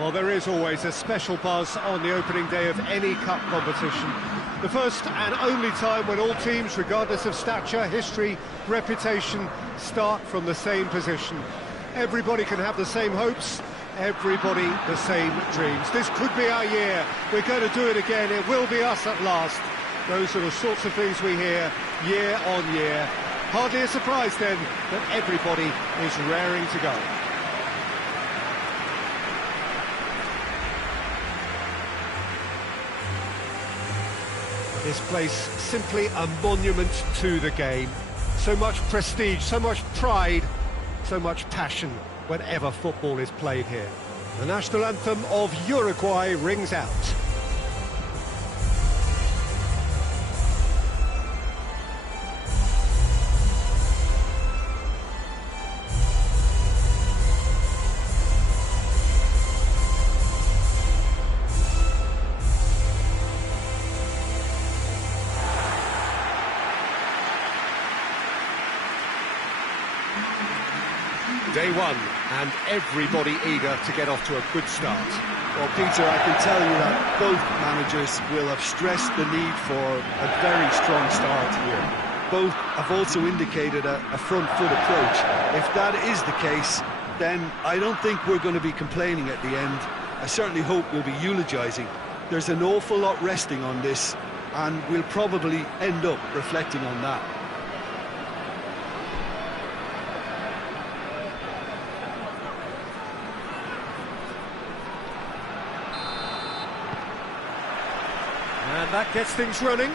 Well, there is always a special buzz on the opening day of any cup competition. The first and only time when all teams, regardless of stature, history, reputation, start from the same position. Everybody can have the same hopes, everybody the same dreams. This could be our year. We're going to do it again. It will be us at last. Those are the sorts of things we hear year on year. Hardly a surprise then that everybody is raring to go. This place simply a monument to the game. So much prestige, so much pride, so much passion whenever football is played here. The national anthem of Uruguay rings out. Day one, and everybody eager to get off to a good start. Well, Peter, I can tell you that both managers will have stressed the need for a very strong start here. Both have also indicated a front-foot approach. If that is the case, then I don't think we're going to be complaining at the end. I certainly hope we'll be eulogising. There's an awful lot resting on this, and we'll probably end up reflecting on that. And that gets things running.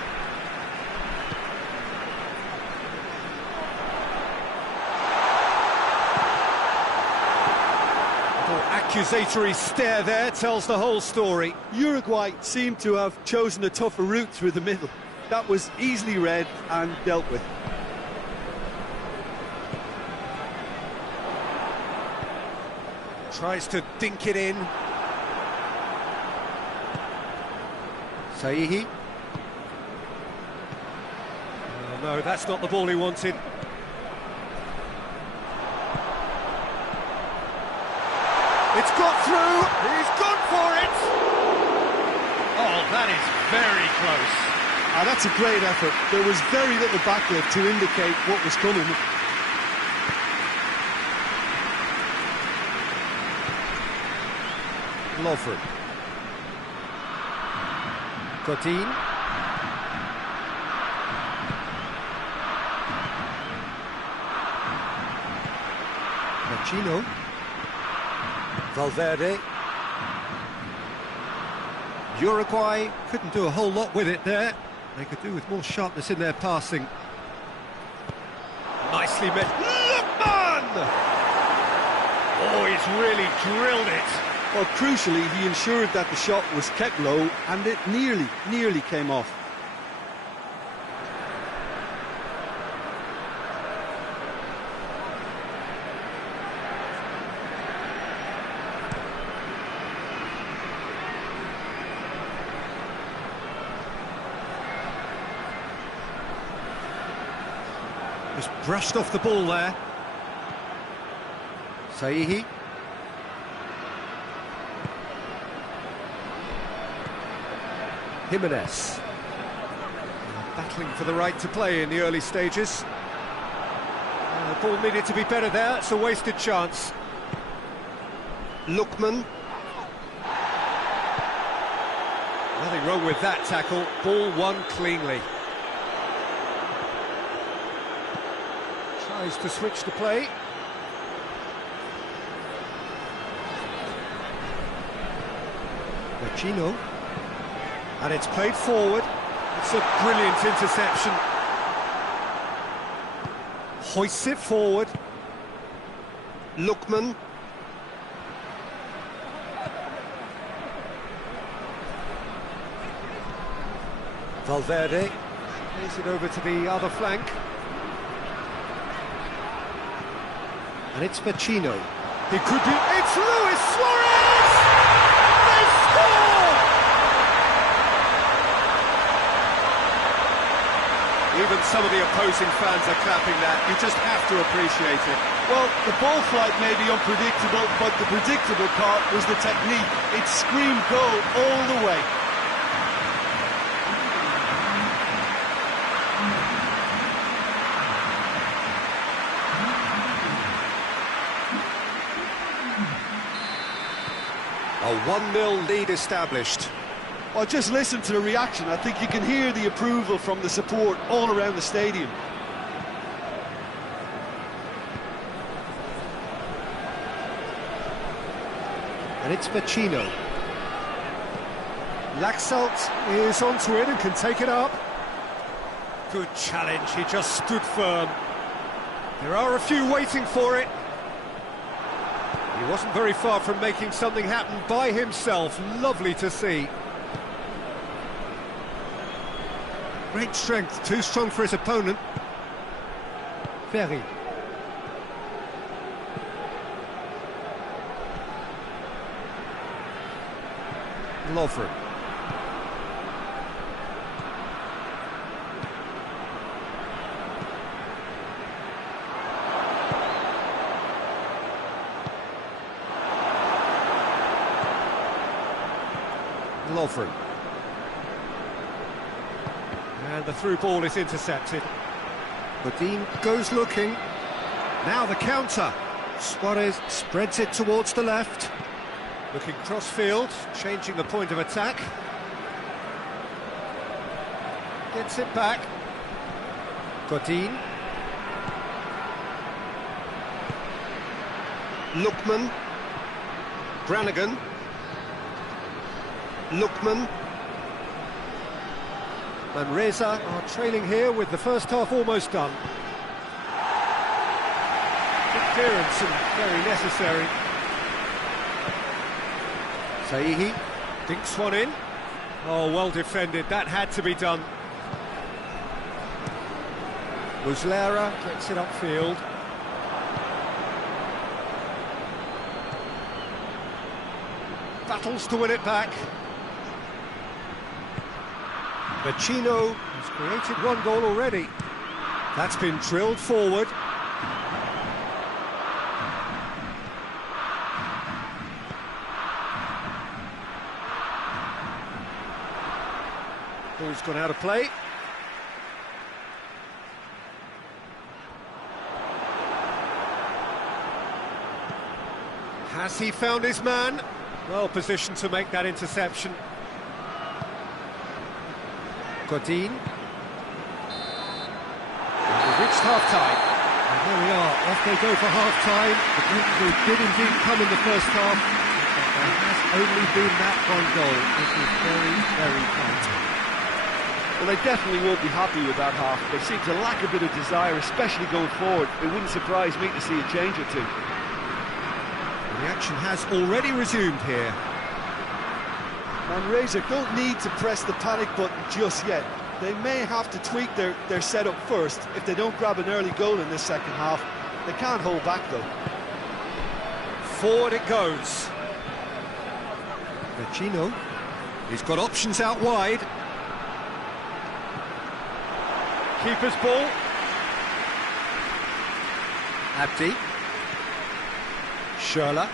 Little accusatory stare there tells the whole story. Uruguay seemed to have chosen a tougher route through the middle. That was easily read and dealt with. Tries to dink it in. Saihi. Oh, no, that's not the ball he wanted. It's got through. He's gone for it. Oh, that is very close. That's a great effort. There was very little backlift to indicate what was coming. Lovren. Cotin. Pacino. Valverde. Uruguay couldn't do a whole lot with it there. They could do with more sharpness in their passing. Nicely met. Lookman! Oh, he's really drilled it. Well, crucially, he ensured that the shot was kept low, and it nearly came off. Just brushed off the ball there. Saihi. Jimenez. Battling for the right to play in the early stages. The ball needed to be better there, it's a wasted chance. Lookman. Nothing wrong with that tackle, ball won cleanly. Tries to switch the play. Pacino. And it's played forward. It's a brilliant interception. Hoists it forward. Lookman. Valverde. Plays it over to the other flank. And it's Pacino. He could be... It's Luis Suarez! They score! Even some of the opposing fans are clapping that. You just have to appreciate it. Well, the ball flight may be unpredictable, but the predictable part was the technique. It screamed goal all the way. A 1-0 lead established. Well, just listen to the reaction. I think you can hear the approval from the support all around the stadium. And it's Vecino. Laxalt is onto it and can take it up. Good challenge, he just stood firm. There are a few waiting for it. He wasn't very far from making something happen by himself. Lovely to see. Great strength, too strong for his opponent. Ferry. Lovren. Lovren. And the through ball is intercepted. Godin goes looking. Now the counter. Suarez spreads it towards the left. Looking cross-field, changing the point of attack. Gets it back. Godin. Lookman. Brannigan. Lookman. Manresa are trailing here with the first half almost done. Good clearance and very necessary. Saihi dinks one in. Oh, well defended, that had to be done. Muslera gets it upfield. Battles to win it back. Vecino has created one goal already. That's been drilled forward. Ball's gone out of play. Has he found his man? Well positioned to make that interception. Godin. We've reached half-time. And there we are, off they go for half-time. The breakthrough did indeed come in the first half, but there has only been that one goal. This is very, very tight. Well, they definitely won't be happy with that half. They seem to lack a bit of desire, especially going forward. It wouldn't surprise me to see a change or two. The action has already resumed here. Manresa don't need to press the panic button just yet. They may have to tweak their setup first if they don't grab an early goal in this second half. They can't hold back, though. Forward it goes. Vecino. He's got options out wide. Keeper's ball. Abdi. Schürrle.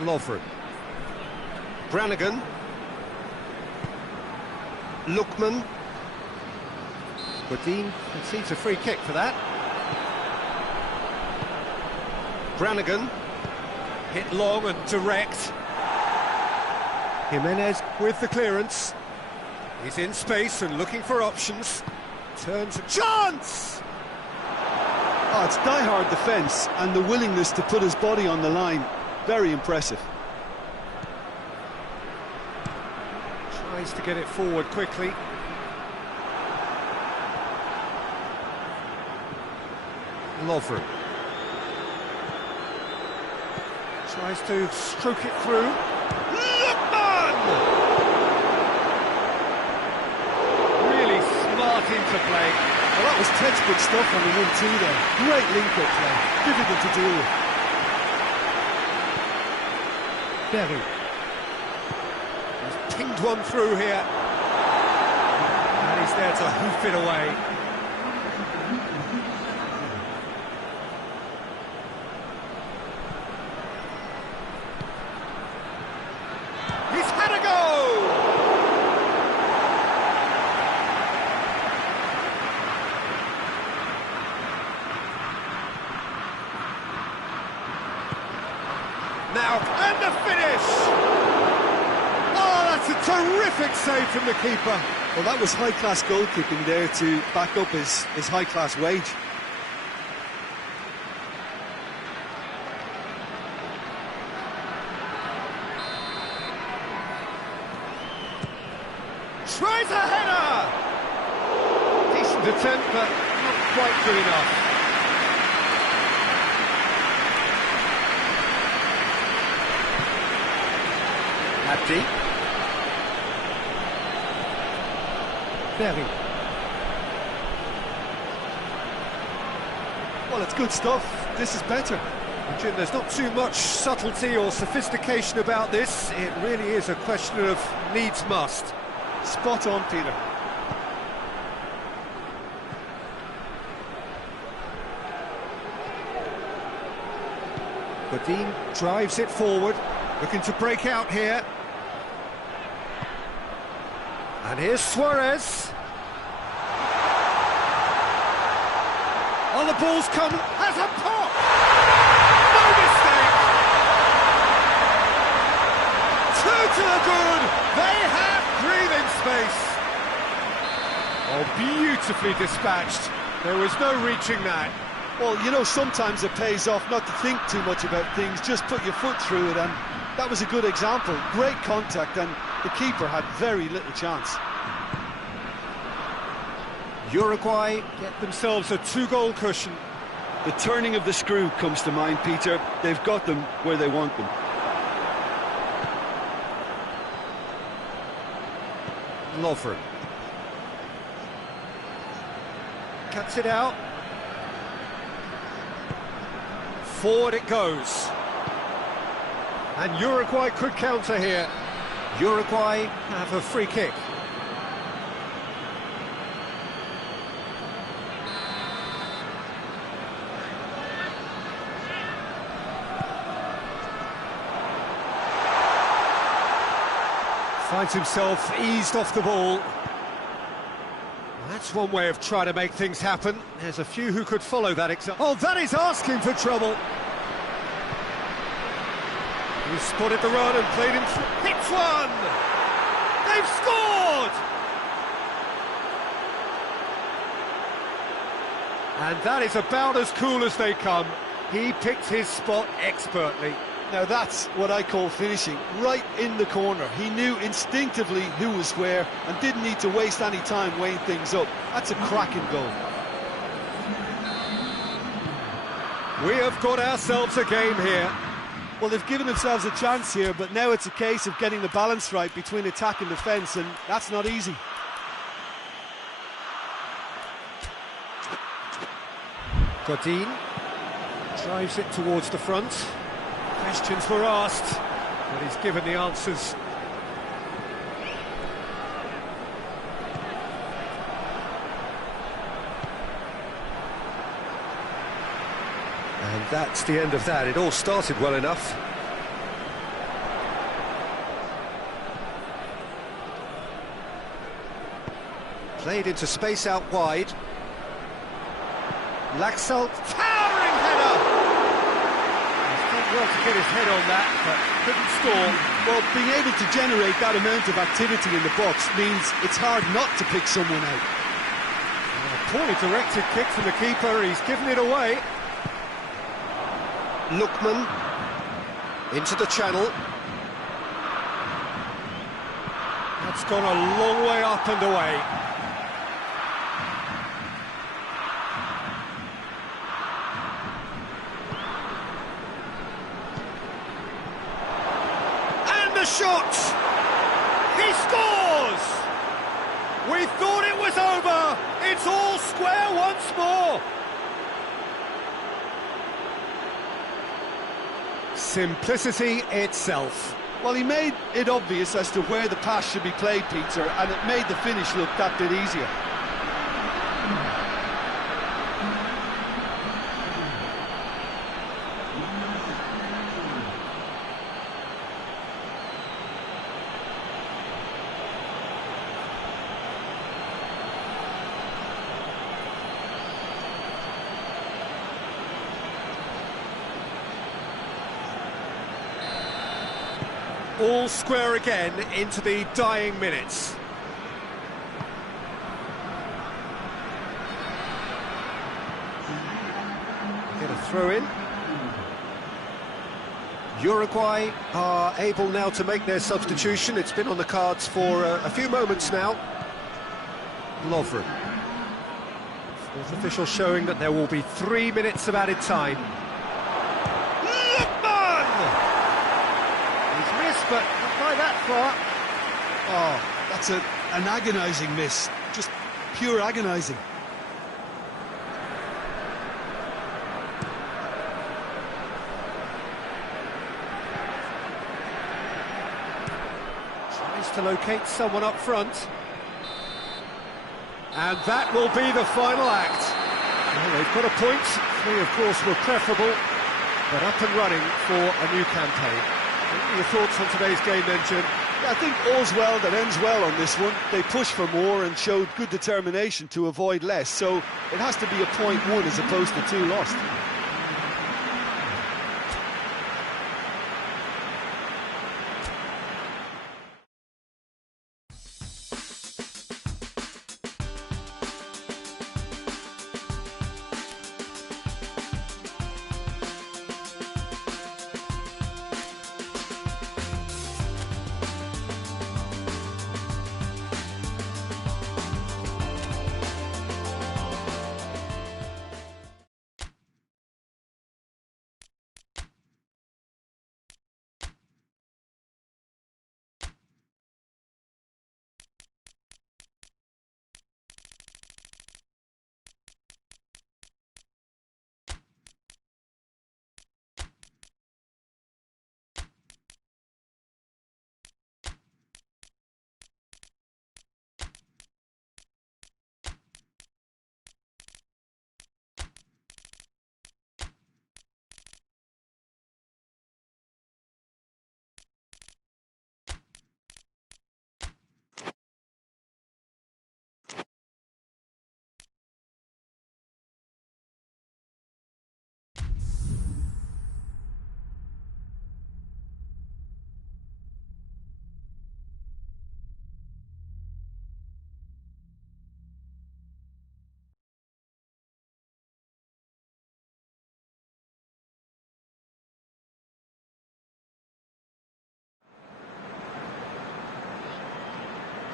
Lovren. Brannigan. Lookman. Godin concedes a free kick for that. Brannigan. Hit long and direct. Jimenez with the clearance. He's in space and looking for options. Turns a chance! Oh, it's die-hard defence and the willingness to put his body on the line. Very impressive. Tries to get it forward quickly. Lovren. Tries to stroke it through. Lookman! Really smart interplay. Well, that was textbook stuff on the 1-2 there. Great link-up play. Difficult to deal with. Ferry. He's pinged one through here. And he's there to hoof it away. now, and the finish! Oh, that's a terrific save from the keeper. Well, that was high-class goalkeeping there to back up his high-class wage. Tries a header! Decent attempt, but not quite good enough. Abdi. Very. Well, it's good stuff. This is better. Jim, there's not too much subtlety or sophistication about this. It really is a question of needs must. Spot on, Peter. Godin drives it forward, looking to break out here. And here's Suarez. Oh, the ball's come, has a pop! No mistake! Two to the good, they have breathing space. Oh, beautifully dispatched. There was no reaching that. Well, you know, sometimes it pays off not to think too much about things, just put your foot through it, and that was a good example. Great contact, and the keeper had very little chance. Uruguay get themselves a two-goal cushion. The turning of the screw comes to mind, Peter. They've got them where they want them. Lovren. Cuts it out. Forward it goes. And Uruguay could counter here. Uruguay have a free kick. Finds himself eased off the ball. That's one way of trying to make things happen. There's a few who could follow that example. Oh, that is asking for trouble. He spotted the run and played him through. Hits one! They've scored! And that is about as cool as they come. He picked his spot expertly. Now that's what I call finishing, right in the corner. He knew instinctively who was where and didn't need to waste any time weighing things up. That's a cracking goal. We have got ourselves a game here. Well, they've given themselves a chance here, but now it's a case of getting the balance right between attack and defence, and that's not easy. Godin drives it towards the front. Questions were asked, but he's given the answers. And that's the end of that. It all started well enough. Played into space out wide. Laxalt, towering header! Well to get his head on that, but couldn't score. Well, being able to generate that amount of activity in the box means it's hard not to pick someone out. A poorly directed kick from the keeper, he's given it away. Lookman into the channel. That's gone a long way up and away. Shot! He scores! We thought it was over! It's all square once more! Simplicity itself. Well, he made it obvious as to where the pass should be played, Peter, and it made the finish look that bit easier. All square again into the dying minutes. Get a throw in. Uruguay are able now to make their substitution. It's been on the cards for a few moments now. Lovren. Fourth official showing that there will be 3 minutes of added time. Lookman! He's missed, but not by that far. Oh, that's an agonising miss. Just pure agonising. Tries to locate someone up front. And that will be the final act. Well, they've got a point. 3, of course, were preferable, but up and running for a new campaign. What are your thoughts on today's game then, Jim? Yeah, I think all's well that ends well on this one. They pushed for more and showed good determination to avoid less, so it has to be a point won as opposed to 2 lost.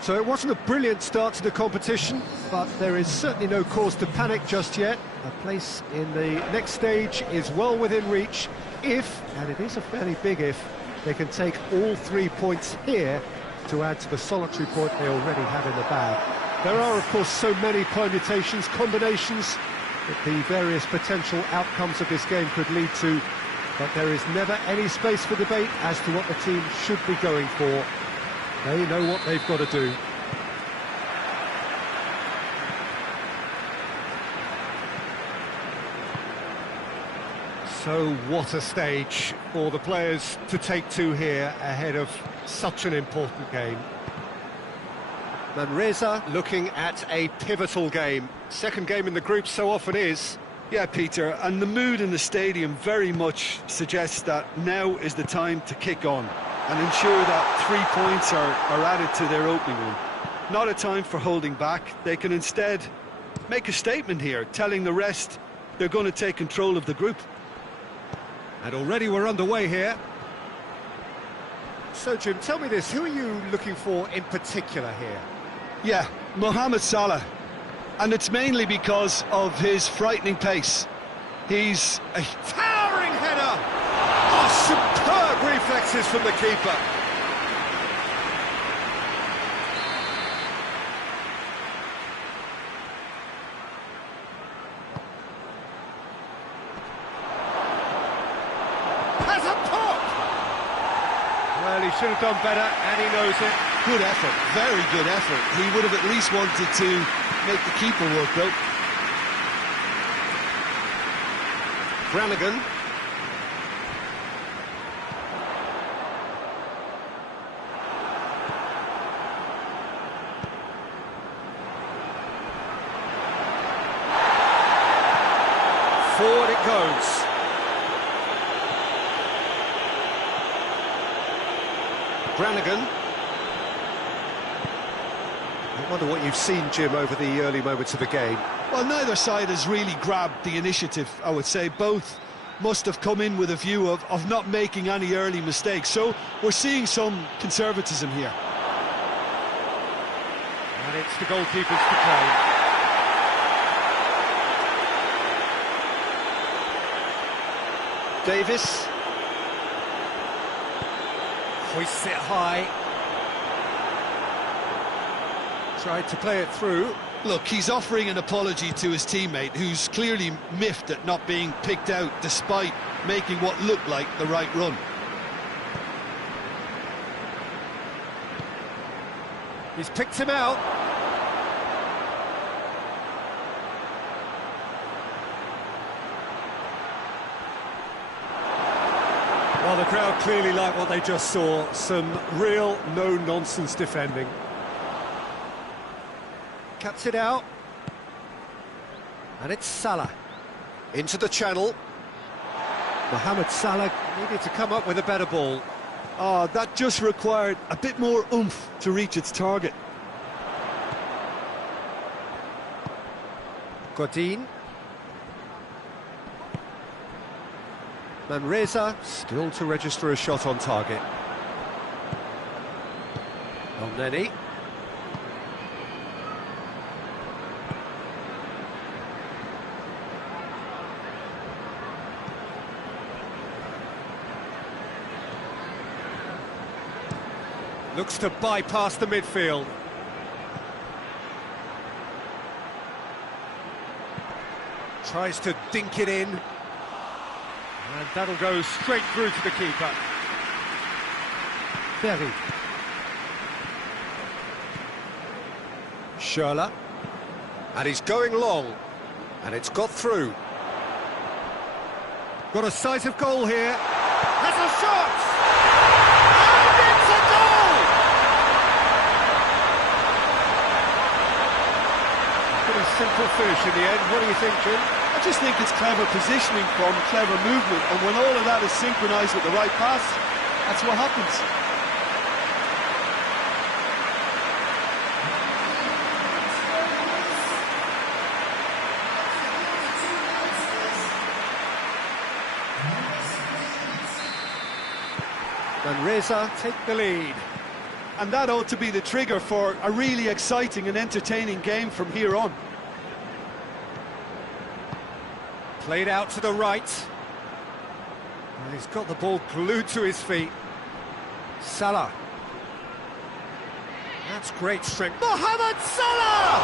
So it wasn't a brilliant start to the competition, but there is certainly no cause to panic just yet. A place in the next stage is well within reach if, and it is a fairly big if, they can take all 3 points here to add to the solitary point they already have in the bag. There are, of course, so many permutations, combinations that the various potential outcomes of this game could lead to, but there is never any space for debate as to what the team should be going for. They know what they've got to do. So what a stage for the players to take to here ahead of such an important game. Manresa looking at a pivotal game. Second game in the group so often is. Yeah, Peter, and the mood in the stadium very much suggests that now is the time to kick on and ensure that 3 points are added to their opening one. Not a time for holding back. They can instead make a statement here, telling the rest they're going to take control of the group. And already we're underway here. So, Jim, tell me this, who are you looking for in particular here? Yeah, Mohamed Salah. And it's mainly because of his frightening pace. He's a towering header! Oh, superb reflexes from the keeper. Has a pop! Well, he should have done better, and he knows it. Good effort, very good effort. He would have at least wanted to make the keeper work, though. Brannigan. Forward it goes. Brannigan. I wonder what you've seen, Jim, over the early moments of the game. Well, neither side has really grabbed the initiative, I would say. Both must have come in with a view of not making any early mistakes. So we're seeing some conservatism here. And it's the goalkeepers to play. Davis. Hoists it high. Tried to play it through. Look, he's offering an apology to his teammate, who's clearly miffed at not being picked out despite making what looked like the right run. He's picked him out. Well, the crowd clearly like what they just saw. Some real no-nonsense defending. Cuts it out. And it's Salah. Into the channel. Mohamed Salah needed to come up with a better ball. Oh, that just required a bit more oomph to reach its target. Godin. Manresa still to register a shot on target. El-Neni. Looks to bypass the midfield. Tries to dink it in. And that'll go straight through to the keeper. Ferry. Schürrle. And he's going long. And it's got through. Got a sight of goal here. Has a shot! And it's a goal! Got a simple finish in the end. What do you think, Jim? I just think it's clever positioning from clever movement, and when all of that is synchronised with the right pass, that's what happens. Manresa take the lead. And that ought to be the trigger for a really exciting and entertaining game from here on. Played out to the right. And he's got the ball glued to his feet. Salah. That's great strength. Mohamed Salah!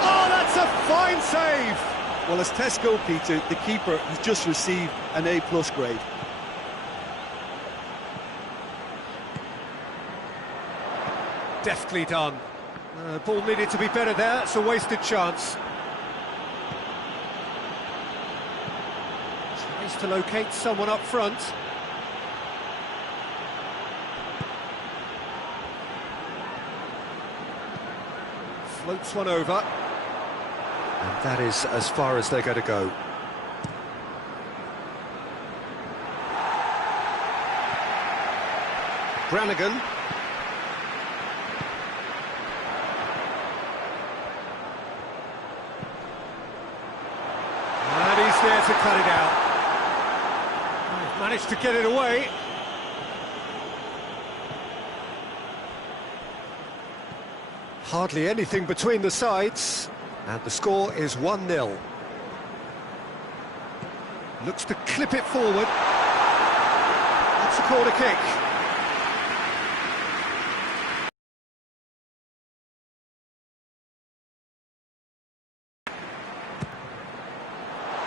Oh, that's a fine save! Well, as Test goalkeeper, the keeper has just received an A+ grade. Deftly done. Ball needed to be better there. It's a wasted chance. Tries to locate someone up front. Floats one over. And that is as far as they're going to go. Brannigan. There to cut it out. He's managed to get it away. Hardly anything between the sides, and the score is 1-0. Looks to clip it forward. That's a corner kick.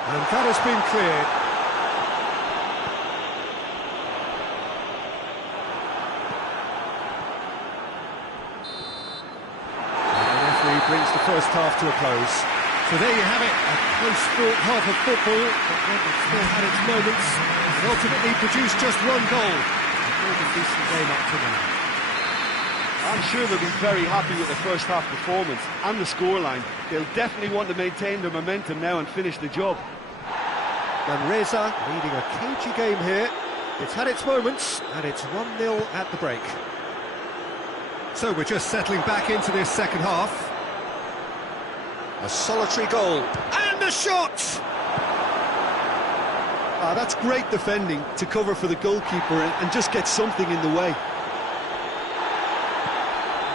And that has been cleared. And the referee brings the first half to a close. So there you have it, a close-fought half of football, but one that still had its moments, and ultimately produced just one goal. A more than decent game up to now. I'm sure they'll be very happy with the first half performance and the scoreline. They'll definitely want to maintain their momentum now and finish the job. Manresa leading a cagey game here. It's had its moments, and it's 1-0 at the break. So we're just settling back into this second half. A solitary goal, and a shot! That's great defending to cover for the goalkeeper and just get something in the way.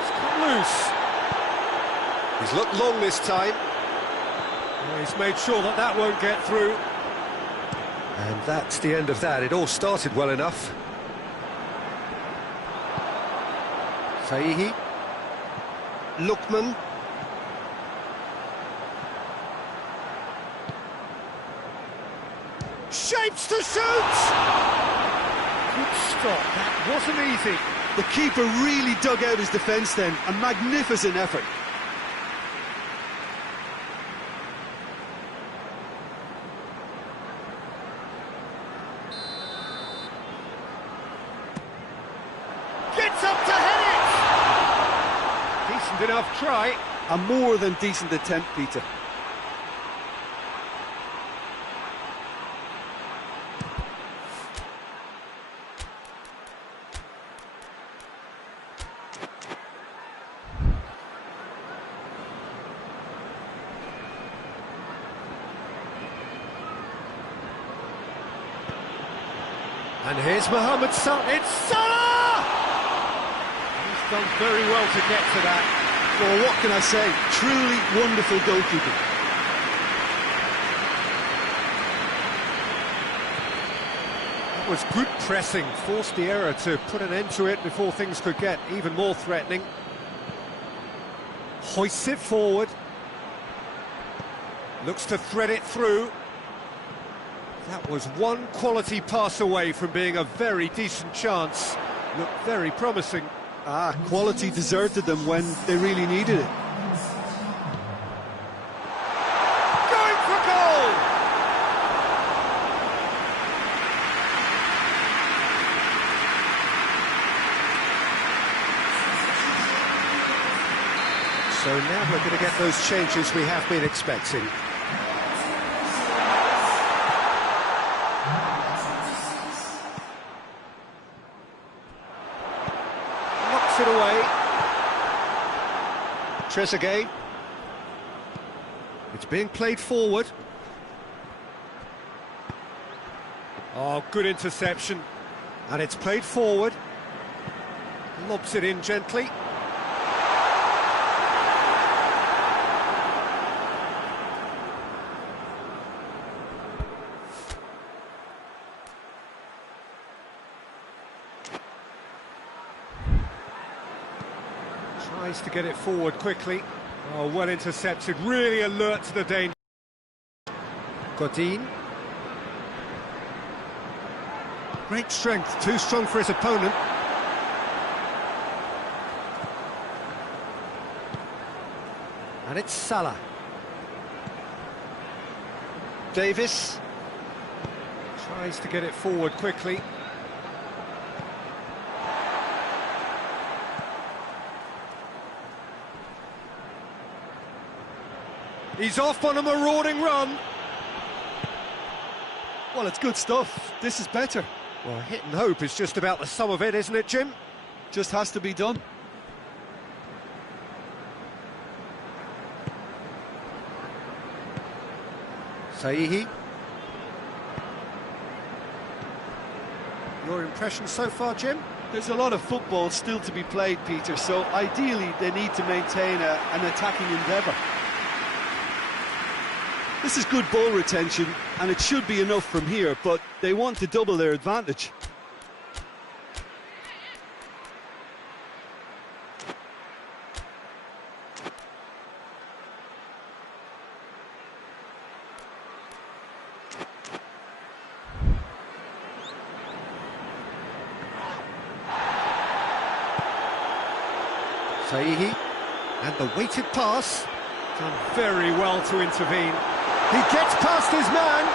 It's come loose. He's looked long this time. Well, he's made sure that that won't get through. And that's the end of that. It all started well enough. Saihi. Lookman. Shapes to shoot! Good stop, that wasn't easy. The keeper really dug out his defence then. A magnificent effort. Gets up to head it! Decent enough try. A more than decent attempt, Peter. And here's Mohamed Salah. It's Salah! He's done very well to get to that. Well, what can I say? Truly wonderful goalkeeping. That was good pressing, forced the error to put an end to it before things could get even more threatening. Hoists it forward. Looks to thread it through. That was one quality pass away from being a very decent chance. Looked very promising. Quality deserted them when they really needed it. Going for goal! So now we're going to get those changes we have been expecting. It away. Trezeguet. It's being played forward. Oh, good interception. And it's played forward. Lobs it in gently. Tries to get it forward quickly. Oh, well intercepted, really alert to the danger. Godin. Great strength, too strong for his opponent. And it's Salah. Davis. Tries to get it forward quickly. He's off on a marauding run. Well, it's good stuff. This is better. Well, hit and hope is just about the sum of it, isn't it, Jim? Just has to be done. Saihi. Your impression so far, Jim? There's a lot of football still to be played, Peter, so ideally they need to maintain an attacking endeavour. This is good ball retention, and it should be enough from here, but they want to double their advantage. Saihi, and the weighted pass, done very well to intervene. He gets past his man,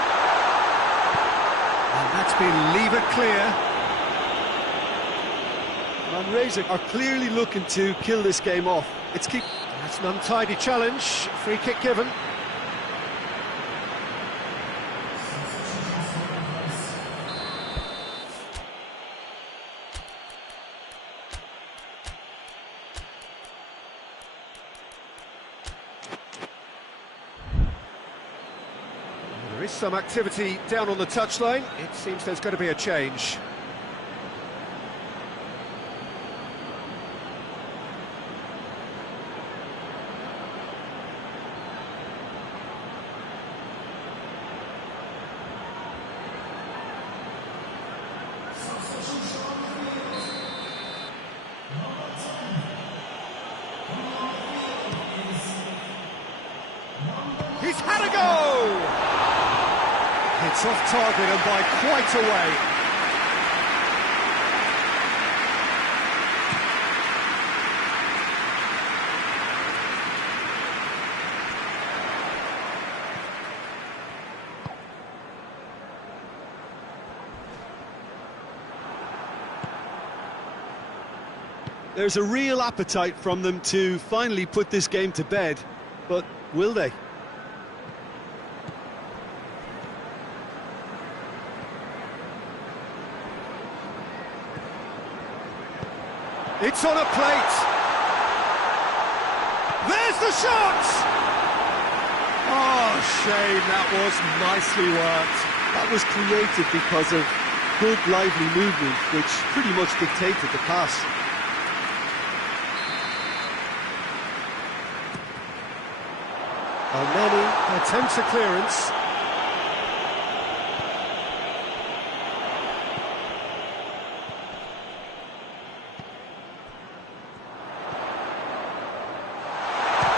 and that's been levered clear. Manresa are clearly looking to kill this game off. That's an untidy challenge, free kick given. There is some activity down on the touchline. It seems there's going to be a change. He's had a go! It's off target and by quite a way. There's a real appetite from them to finally put this game to bed, but will they? It's on a plate. There's the shot! Oh, shame, that was nicely worked. That was created because of good, lively movement, which pretty much dictated the pass. Many attempts at clearance.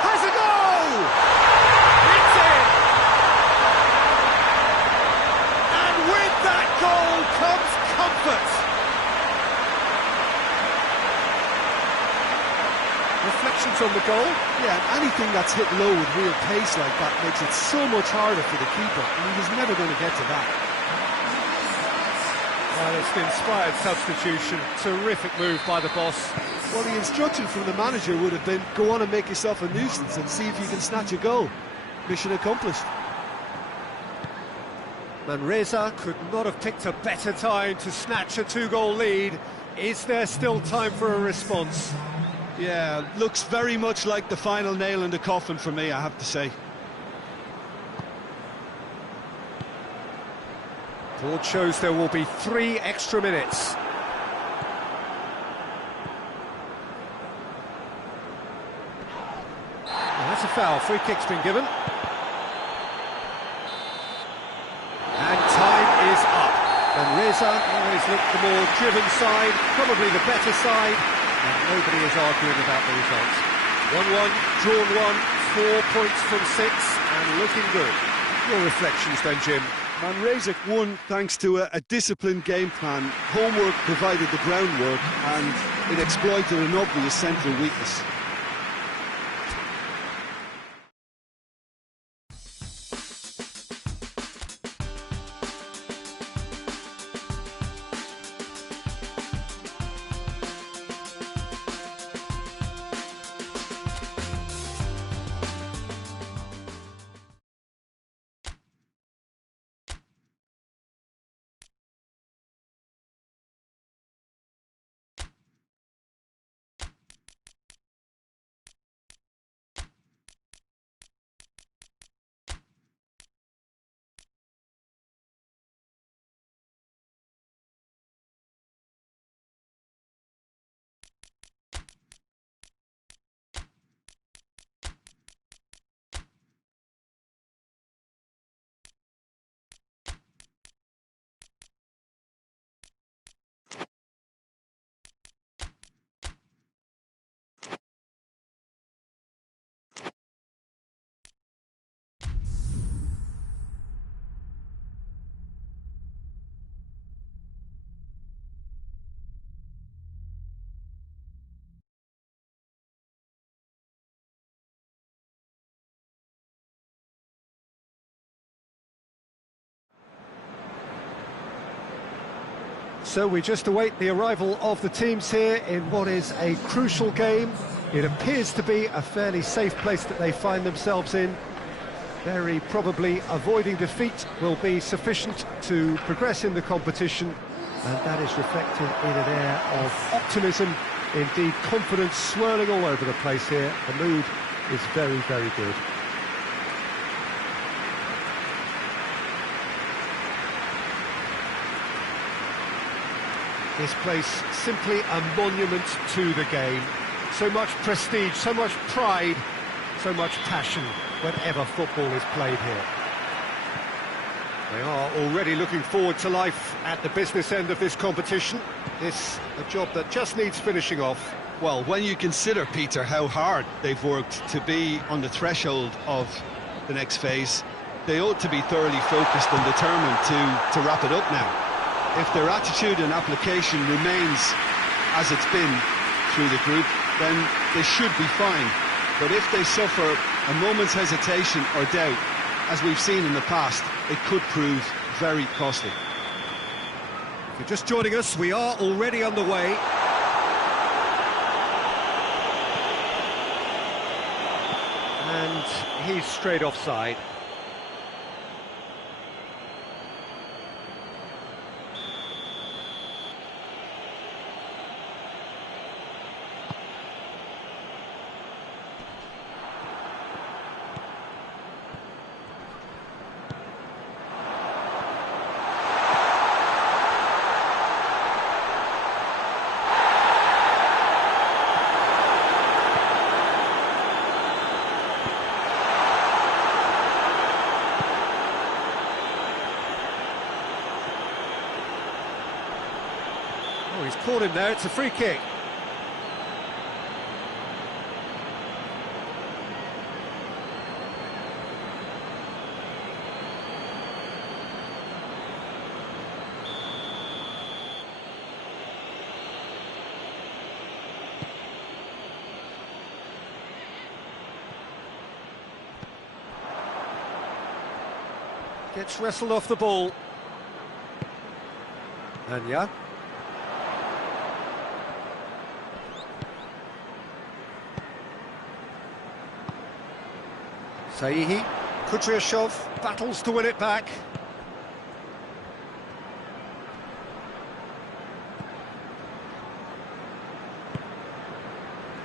Has a goal! It's in! And with that goal comes comfort. Reflections on the goal? Yeah, and anything that's hit low with real pace like that makes it so much harder for the keeper, and he was never going to get to that. Well, it's an inspired substitution. Terrific move by the boss. Well, the instruction from the manager would have been, go on and make yourself a nuisance and see if you can snatch a goal. Mission accomplished. Manresa could not have picked a better time to snatch a two-goal lead. Is there still time for a response? Yeah, looks very much like the final nail in the coffin for me, I have to say. Board shows there will be 3 extra minutes. Well, that's a foul. Free kick's been given. And time is up. Manresa always looked the more driven side, probably the better side. And nobody is arguing about the results. 1-1, drawn 1, 4 points from 6, and looking good. Your reflections then, Jim? Manresa won thanks to a disciplined game plan. Homework provided the groundwork, and it exploited an obvious central weakness. So we just await the arrival of the teams here in what is a crucial game. It appears to be a fairly safe place that they find themselves in. Very probably avoiding defeat will be sufficient to progress in the competition, and that is reflected in an air of optimism, indeed confidence swirling all over the place here. The mood is very, very good. This place simply a monument to the game. So much prestige, so much pride, so much passion whenever football is played here. They are already looking forward to life at the business end of this competition. It's a job that just needs finishing off. Well, when you consider, Peter, how hard they've worked to be on the threshold of the next phase, they ought to be thoroughly focused and determined to wrap it up now. If their attitude and application remains as it's been through the group, then they should be fine. But if they suffer a moment's hesitation or doubt, as we've seen in the past, it could prove very costly. If you're just joining us, we are already underway. And he's straight offside. Oh, he's caught him there, it's a free kick. Gets wrestled off the ball. Anya. Saihi, Kudryashov battles to win it back.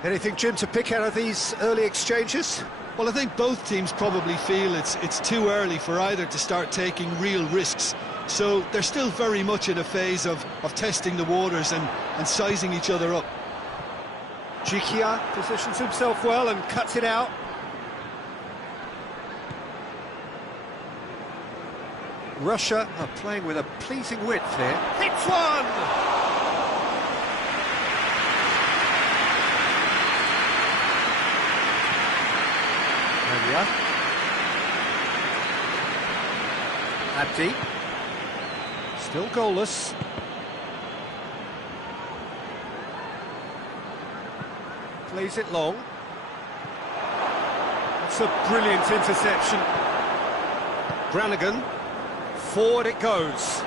Anything, Jim, to pick out of these early exchanges? Well, I think both teams probably feel it's too early for either to start taking real risks. So they're still very much in a phase of testing the waters and sizing each other up. Jikia positions himself well and cuts it out. Russia are playing with a pleasing width here. Hits one! Anya. Abdi. Still goalless. Plays it long. That's a brilliant interception. Brannigan. Forward it goes.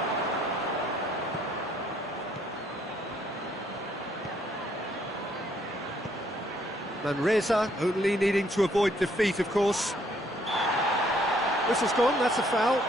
Manresa only needing to avoid defeat, of course. Whistle's gone, that's a foul.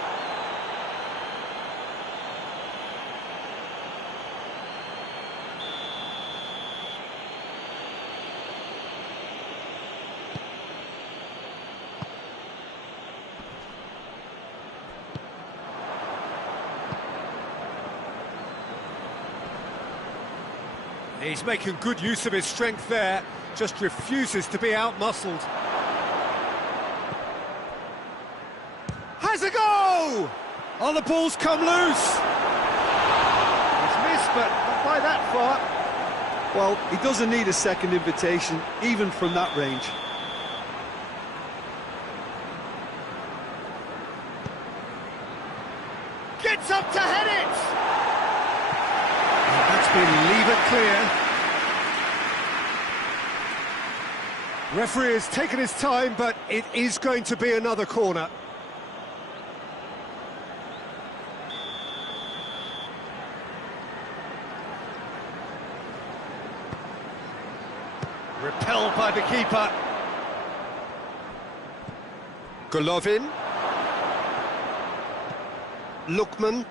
He's making good use of his strength there, just refuses to be out-muscled. Has a go! Oh, the ball's come loose! He's missed, but not by that far. Well, he doesn't need a second invitation, even from that range. Gets up to head it! And that's been leave it clear. Referee has taken his time, but it is going to be another corner. Repelled by the keeper. Golovin. Lukman.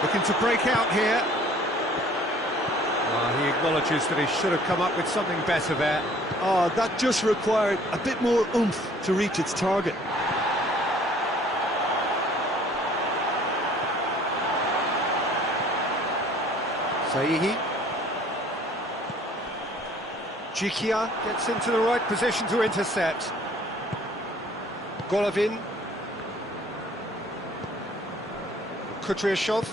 Looking to break out here. He acknowledges that he should have come up with something better there. Oh, that just required a bit more oomph to reach its target. Saihi. Jikia gets into the right position to intercept. Golovin. Kudryashov.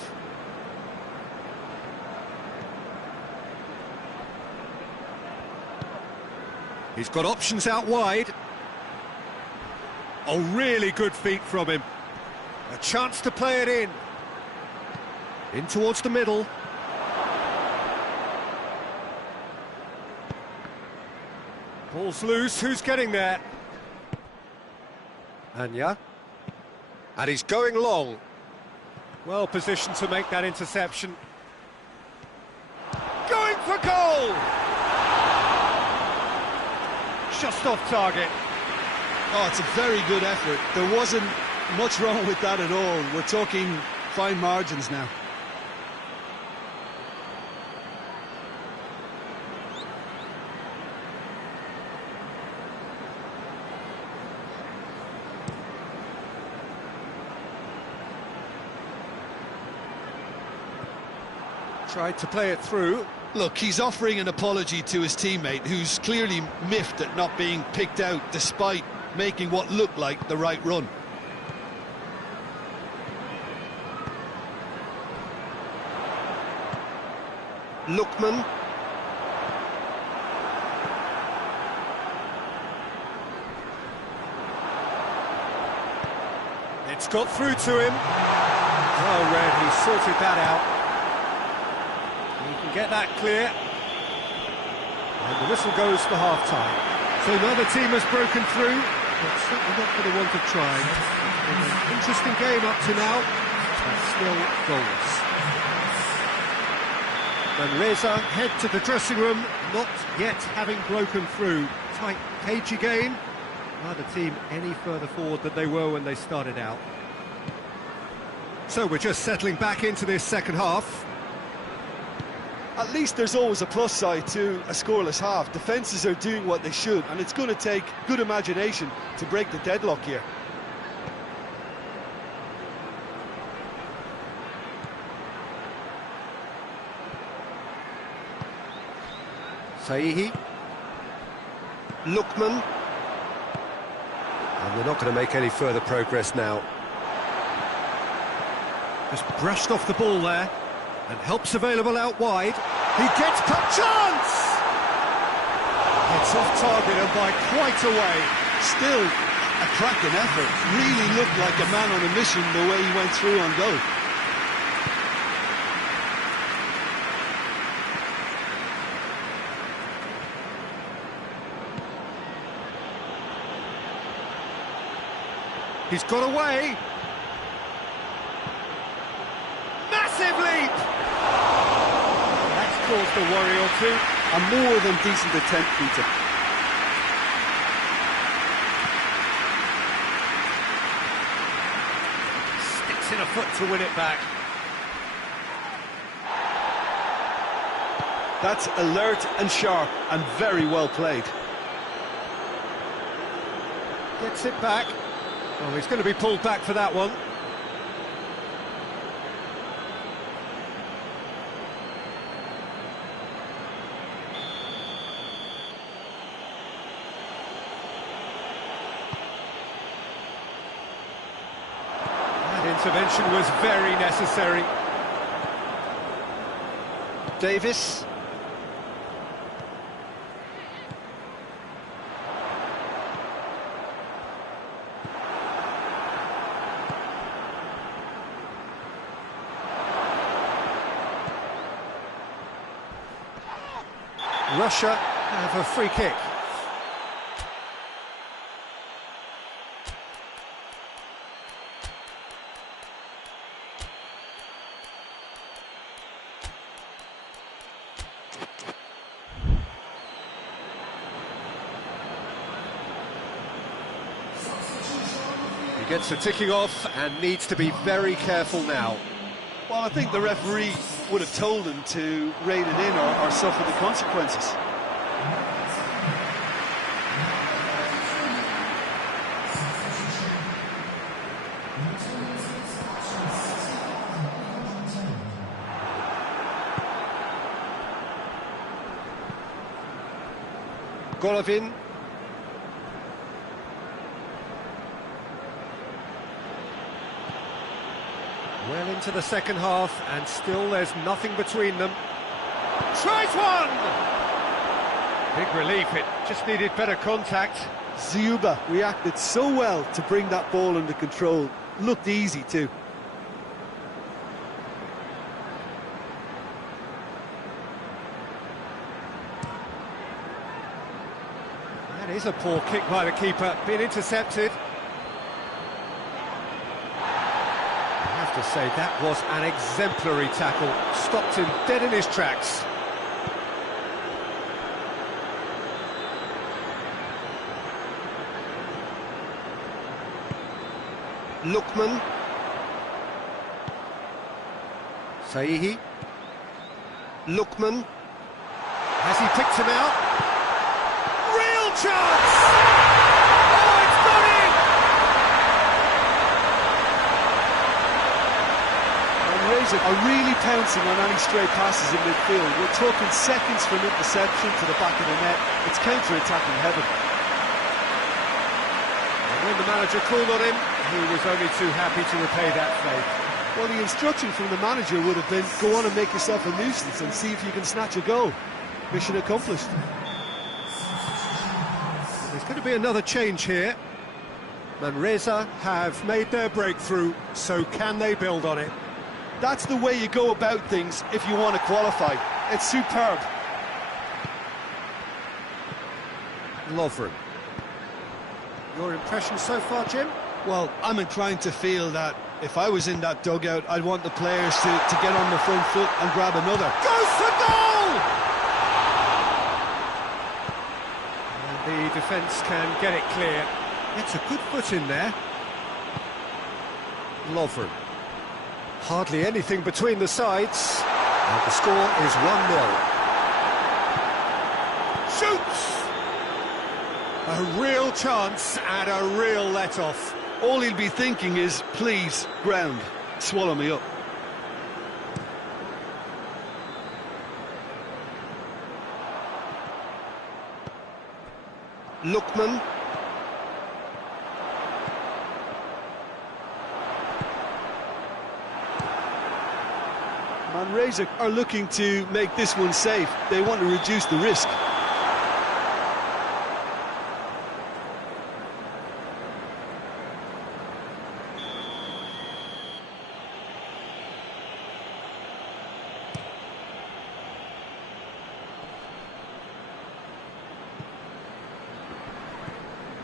He's got options out wide. Oh, really good feet from him. A chance to play it in towards the middle. Ball's loose, who's getting there? Anya. And he's going long. Well positioned to make that interception. Going for goal! Just off target. Oh, it's a very good effort. There wasn't much wrong with that at all. We're talking fine margins now. Tried to play it through. Look, he's offering an apology to his teammate, who's clearly miffed at not being picked out despite making what looked like the right run. Lookman. It's got through to him. Well read, he sorted that out. He can get that clear. And the whistle goes for half-time. So neither team has broken through, but certainly not for the want of trying. An interesting game up to now, but still goals. And Reza head to the dressing room, not yet having broken through. Tight, cagey game. Neither team any further forward than they were when they started out. So we're just settling back into this second half. At least there's always a plus side to a scoreless half. Defences are doing what they should, and it's going to take good imagination to break the deadlock here. Saihi. Lookman. And they're not going to make any further progress now. Just brushed off the ball there. And help's available out wide. He gets cut chance! It's off target and by quite a way. Still a cracking effort. Really looked like a man on a mission the way he went through on goal. He's got away. Massive leap! That's caused a worry or two. A more than decent attempt, Peter. Sticks in a foot to win it back. That's alert and sharp and very well played. Gets it back. Oh, he's going to be pulled back for that one. Intervention was very necessary. Davis. Russia have a free kick. He gets the ticking off and needs to be very careful now. Well, I think the referee would have told him to rein it in or suffer the consequences. Golovin. Well into the second half, and still there's nothing between them. Tries one! Big relief, it just needed better contact. Ziuba reacted so well to bring that ball under control. Looked easy too. That is a poor kick by the keeper, being intercepted. I have to say, that was an exemplary tackle. Stopped him dead in his tracks. Lukman. Saihi. Lukman. Has he picked him out? Real chance! Oh, it's got in! And Razor are really pouncing on any stray passes in midfield. We're talking seconds from interception to the back of the net. It's counter-attacking heaven. And when the manager called on him, he was only too happy to repay that faith. Well, the instruction from the manager would have been, go on and make yourself a nuisance and see if you can snatch a goal. Mission accomplished. There's going to be another change here. Manresa have made their breakthrough, so can they build on it? That's the way you go about things if you want to qualify. It's superb. Lovren. Your impression so far, Jim? Well, I'm inclined to feel that if I was in that dugout, I'd want the players to get on the front foot and grab another. Goes for goal! And the defence can get it clear. It's a good foot in there. Lovren. Hardly anything between the sides. And the score is 1-0. Shoots! A real chance and a real let-off. All he'll be thinking is, please, ground, swallow me up. Lukman. Manresa are looking to make this one safe. They want to reduce the risk.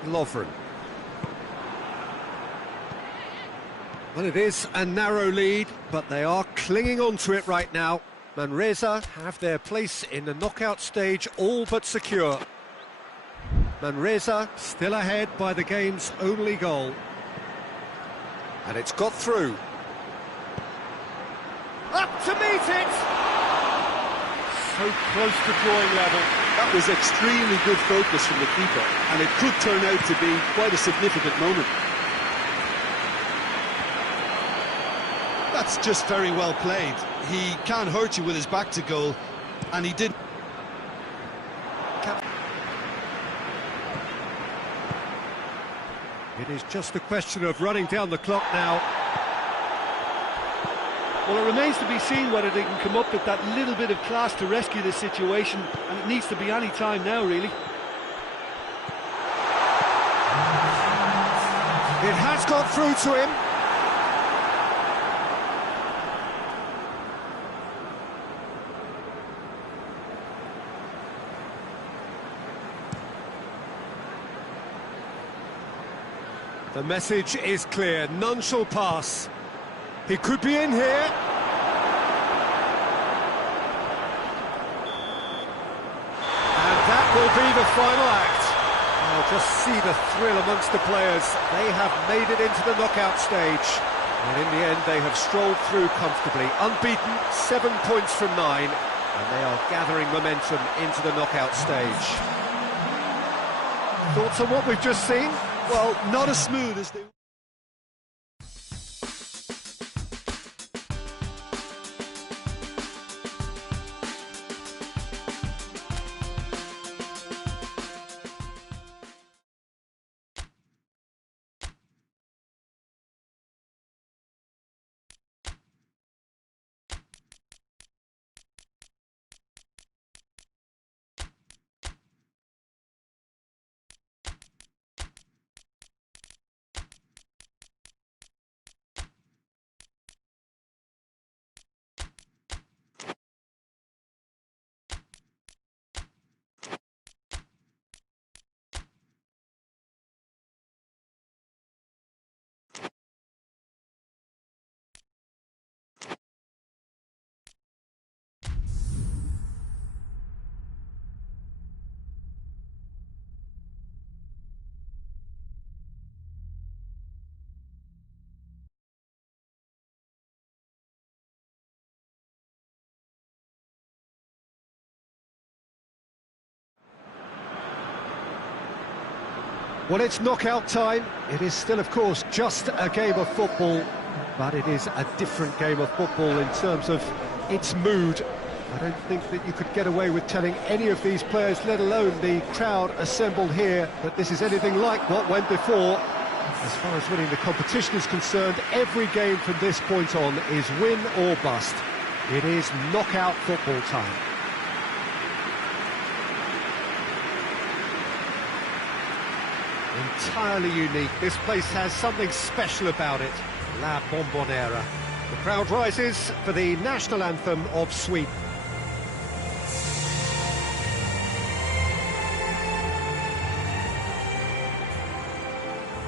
Lovren. Well, it is a narrow lead, but they are clinging on to it right now. Manresa have their place in the knockout stage all but secure. Manresa still ahead by the game's only goal. And it's got through. Up to meet it! So close to drawing level. That was extremely good focus from the keeper, and it could turn out to be quite a significant moment. That's just very well played. He can't hurt you with his back to goal, and he did. It is just a question of running down the clock now. Well, it remains to be seen whether they can come up with that little bit of class to rescue this situation, and it needs to be any time now, really. It has got through to him. The message is clear, none shall pass. He could be in here. And that will be the final act. I'll just see the thrill amongst the players. They have made it into the knockout stage. And in the end, they have strolled through comfortably. Unbeaten, 7 points from 9. And they are gathering momentum into the knockout stage. Thoughts on what we've just seen? Well, not as smooth as they... Well, it's knockout time. It is still, of course, just a game of football, but it is a different game of football in terms of its mood. I don't think that you could get away with telling any of these players, let alone the crowd assembled here, that this is anything like what went before. As far as winning the competition is concerned, every game from this point on is win or bust. It is knockout football time. Entirely unique. This place has something special about it. La Bombonera. The crowd rises for the national anthem of Sweden.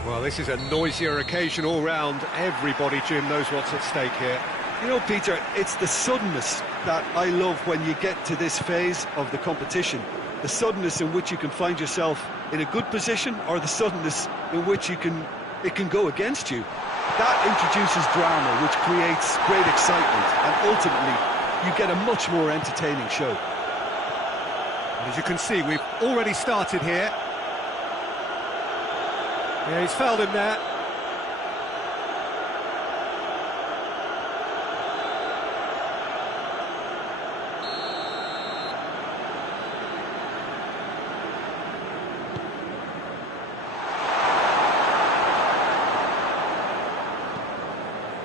Well, this is a noisier occasion all round. Everybody, Jim, knows what's at stake here. You know, Peter, it's the suddenness that I love when you get to this phase of the competition. The suddenness in which you can find yourself in a good position, or the suddenness in which it can go against you. That introduces drama, which creates great excitement, and ultimately you get a much more entertaining show. As you can see, we've already started here. Yeah, he's fouled him there.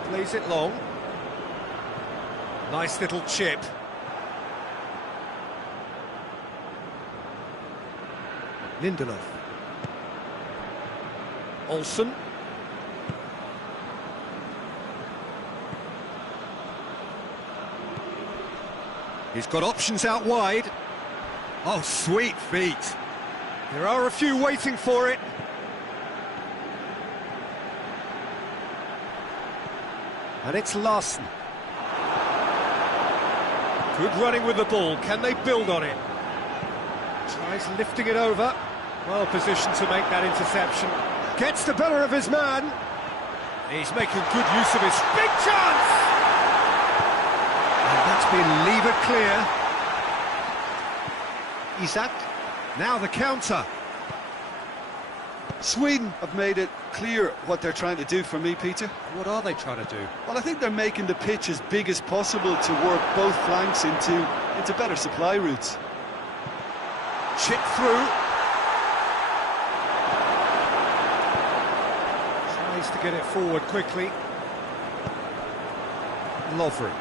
Plays it long. Nice little chip. Lindelof. Olsen. He's got options out wide. Oh, sweet feet. There are a few waiting for it. And it's Larsen. Good running with the ball. Can they build on it? Tries lifting it over. Well positioned to make that interception. Gets the better of his man. He's making good use of his big chance! And that's been levered clear. Isak. Now the counter. Sweden have made it clear what they're trying to do for me, Peter. What are they trying to do? Well, I think they're making the pitch as big as possible to work both flanks into better supply routes. Chip through. Tries to get it forward quickly. Lovren.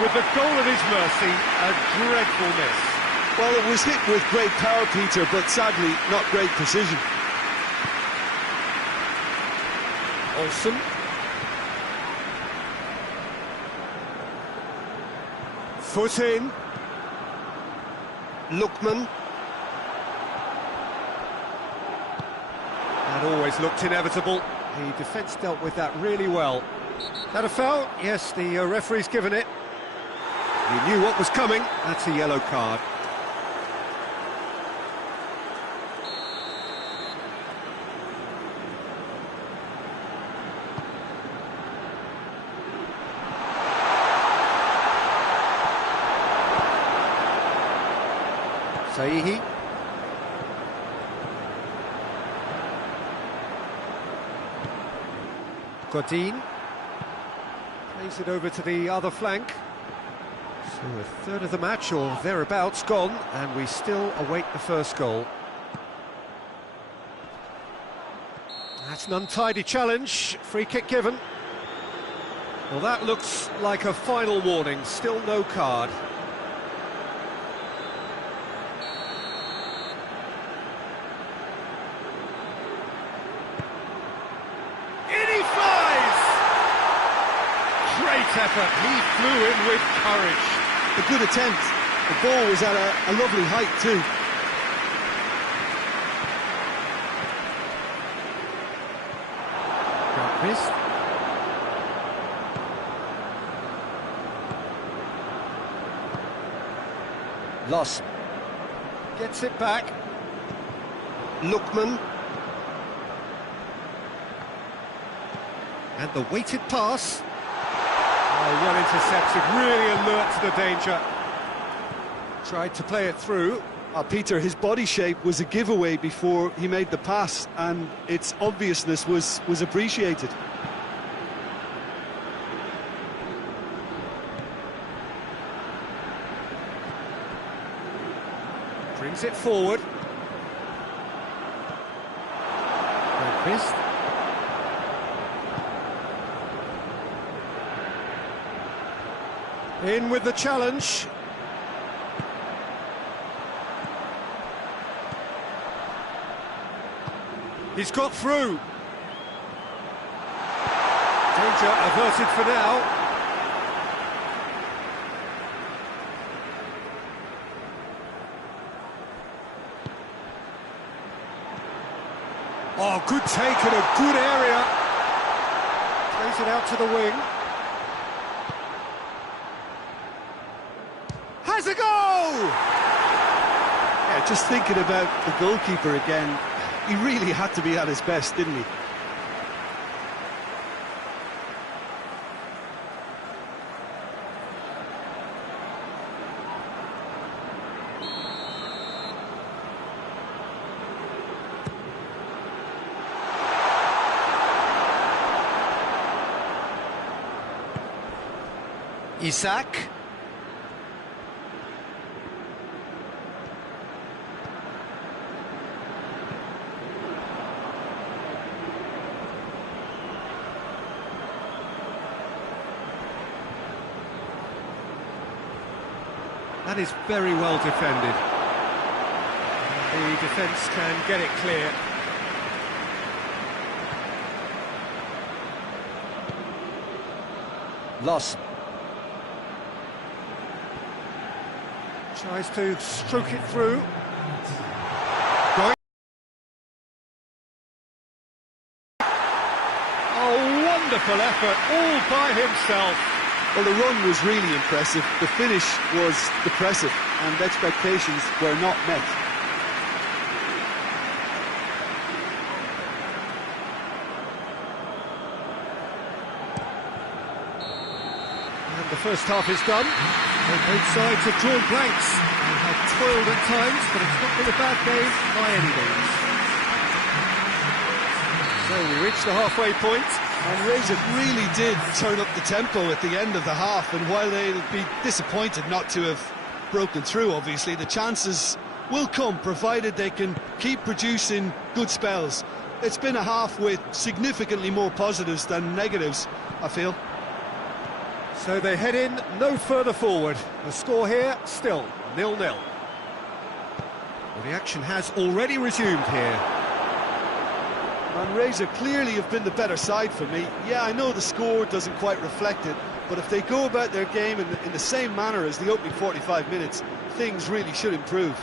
With the goal at his mercy, a dreadful miss. Well, it was hit with great power, Peter, but sadly not great precision. Olsen. Foot in. Lookman. That always looked inevitable. The defence dealt with that really well. That a foul? Yes, the referee's given it. He knew what was coming. That's a yellow card. Saihi. Godin. Plays it over to the other flank. So a third of the match, or thereabouts, gone, and we still await the first goal. That's an untidy challenge, free kick given. Well, that looks like a final warning, still no card. In he flies! Great effort, he flew in with courage. A good attempt. The ball was at a lovely height too. Got missed. Lost. Gets it back. Lookman. And the weighted pass. Oh, well intercepted, really alert to the danger. Tried to play it through. Peter, his body shape was a giveaway before he made the pass, and its obviousness was appreciated. Brings it forward. Fist. In with the challenge. He's got through. Danger averted for now. Oh, good take in a good area. Plays it out to the wing. Has a goal! Yeah, just thinking about the goalkeeper again, he really had to be at his best, didn't he? Isak. That is very well defended. The defence can get it clear. Loss. Tries to stroke it through. Going. Oh, wonderful effort, all by himself. Well, the run was really impressive. The finish was depressive, and expectations were not met. And the first half is done. Both sides have drawn blanks and have toiled at times, but it's not been a bad game by any means. So we reach the halfway point. And Reza really did turn up the tempo at the end of the half, and while they'll be disappointed not to have broken through, obviously, the chances will come, provided they can keep producing good spells. It's been a half with significantly more positives than negatives, I feel. So they head in no further forward. The score here, still 0-0. Well, the action has already resumed here. And Reza clearly have been the better side for me. Yeah, I know the score doesn't quite reflect it, but if they go about their game in the same manner as the opening 45 minutes, things really should improve.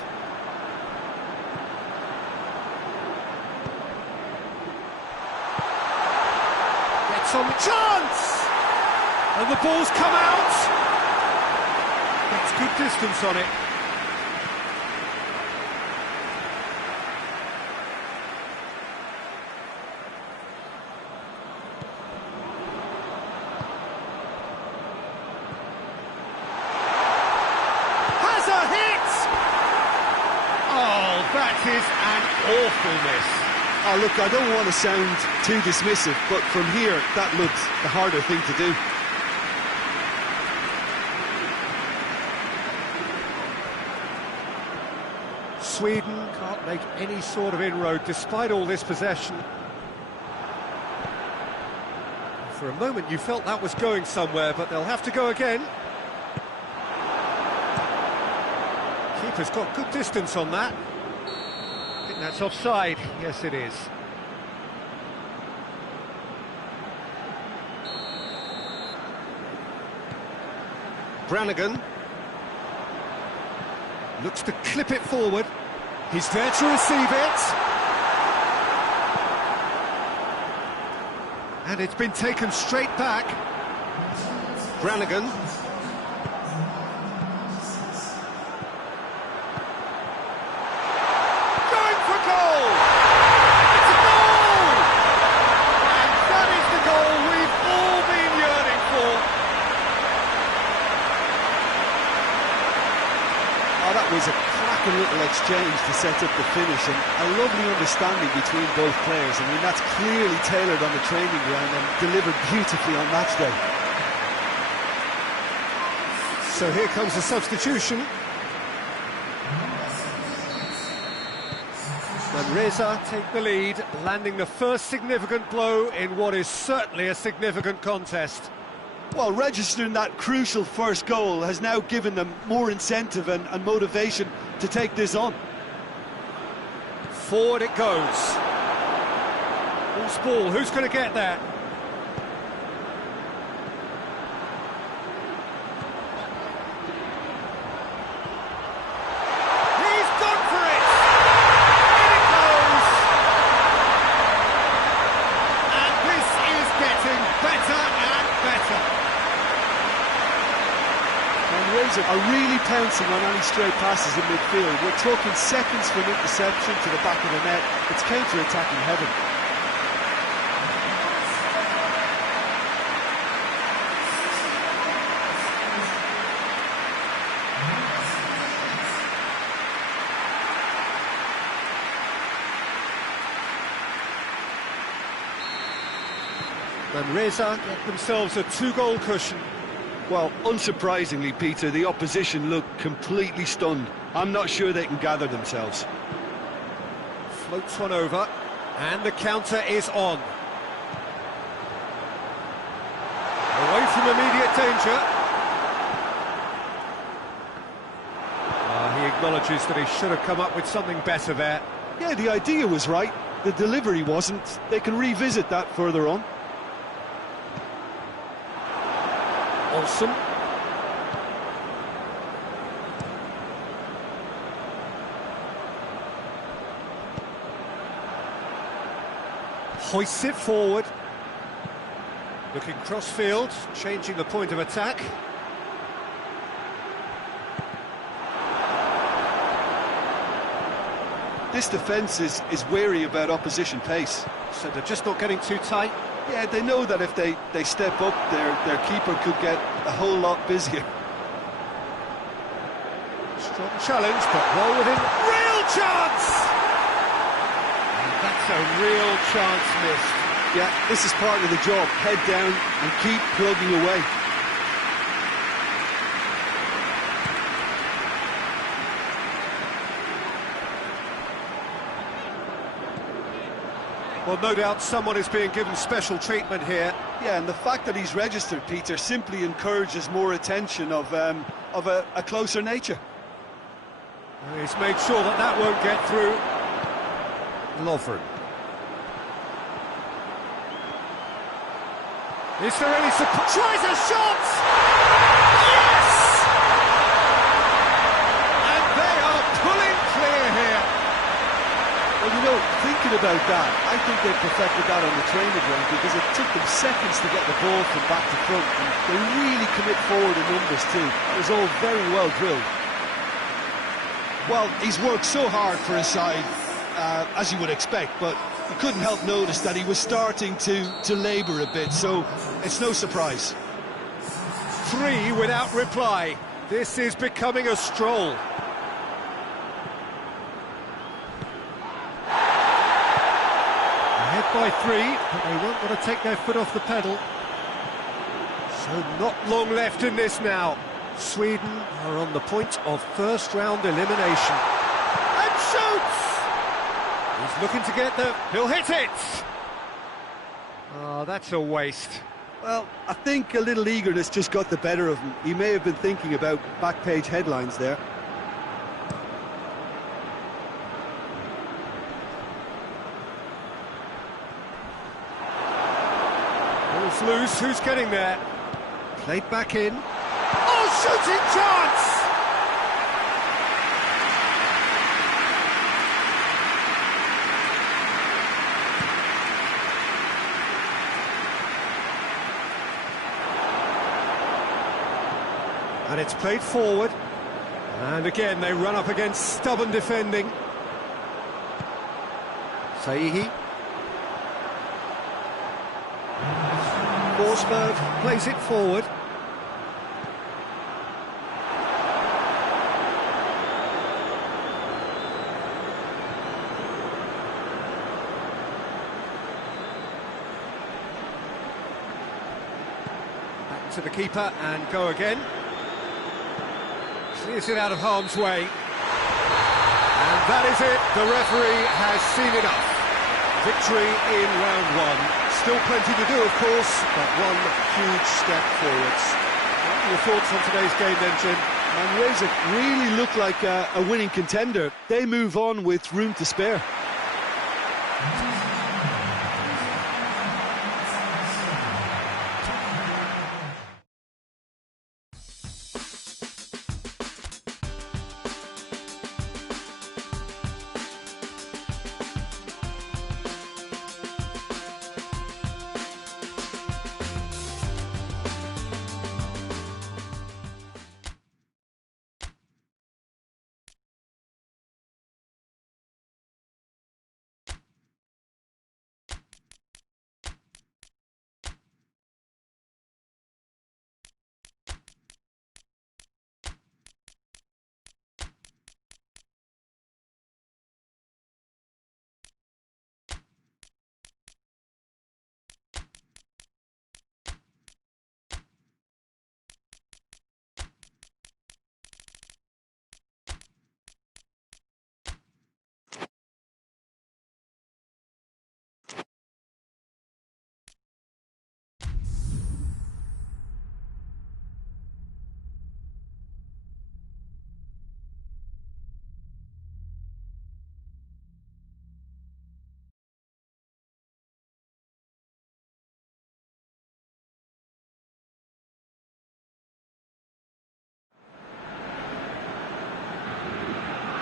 Gets on the chance! And the ball's come out! Gets good distance on it. That is an awful miss. Oh, look, I don't want to sound too dismissive, but from here, that looked the harder thing to do. Sweden can't make any sort of inroad despite all this possession. For a moment you felt that was going somewhere, but they'll have to go again. Keeper's got good distance on that. I think that's offside. Yes, it is. Brannigan looks to clip it forward. He's there to receive it. And it's been taken straight back. Brannigan. exchange to set up the finish, and a lovely understanding between both players. I mean, that's clearly tailored on the training ground and delivered beautifully on match day. So here comes the substitution. And Reza take the lead, landing the first significant blow in what is certainly a significant contest. Well, registering that crucial first goal has now given them more incentive and motivation to take this on. Forward it goes. Loose ball, who's going to get there? He's gone for it! In it goes! And this is getting better and better. And Reza are really pouncing on any stray passes in midfield. We're talking seconds from interception to the back of the net. It's counter-attacking heaven. And Reza get themselves a two-goal cushion. Well, unsurprisingly, Peter, the opposition look completely stunned. I'm not sure they can gather themselves. Floats one over, and the counter is on. Away from immediate danger. He acknowledges that he should have come up with something better there. Yeah, the idea was right. The delivery wasn't. They can revisit that further on. Awesome. Hoists it forward. Looking cross-field, changing the point of attack. This defence is wary about opposition pace. So they're just not getting too tight. Yeah, they know that if they step up, their keeper could get a whole lot busier. Strong challenge, but well within. Real chance! And that's a real chance missed. Yeah, this is part of the job. Head down and keep plugging away. Well, no doubt someone is being given special treatment here. Yeah, and the fact that he's registered, Peter, simply encourages more attention of a closer nature. He's made sure that that won't get through. Lovren. Is there any surprise? Tries a shot! Yes! And they are pulling clear here. Well, you know, thinking about that, I think they perfected that on the training ground because it took them seconds to get the ball from back to front, and they really commit forward in numbers too. It was all very well drilled. Well, he's worked so hard for his side, as you would expect, but you couldn't help notice that he was starting to labour a bit, so it's no surprise. 3 without reply. This is becoming a stroll. Ahead by 3, but they won't want to take their foot off the pedal. So not long left in this now. Sweden are on the point of first-round elimination. And shoots! He's looking to get there. He'll hit it! Oh, that's a waste. Well, I think a little eagerness just got the better of him. He may have been thinking about back-page headlines there. Ball's loose, who's getting there? Played back in. Oh, shooting chance! And it's played forward. And again, they run up against stubborn defending. Saihi. Forsberg plays it forward. to the keeper and go again. Clears it out of harm's way. And that is it. The referee has seen enough. Victory in round one. Still plenty to do, of course, but one huge step forwards. What are your thoughts on today's game then, Jim? Manresa really look like a winning contender. They move on with room to spare.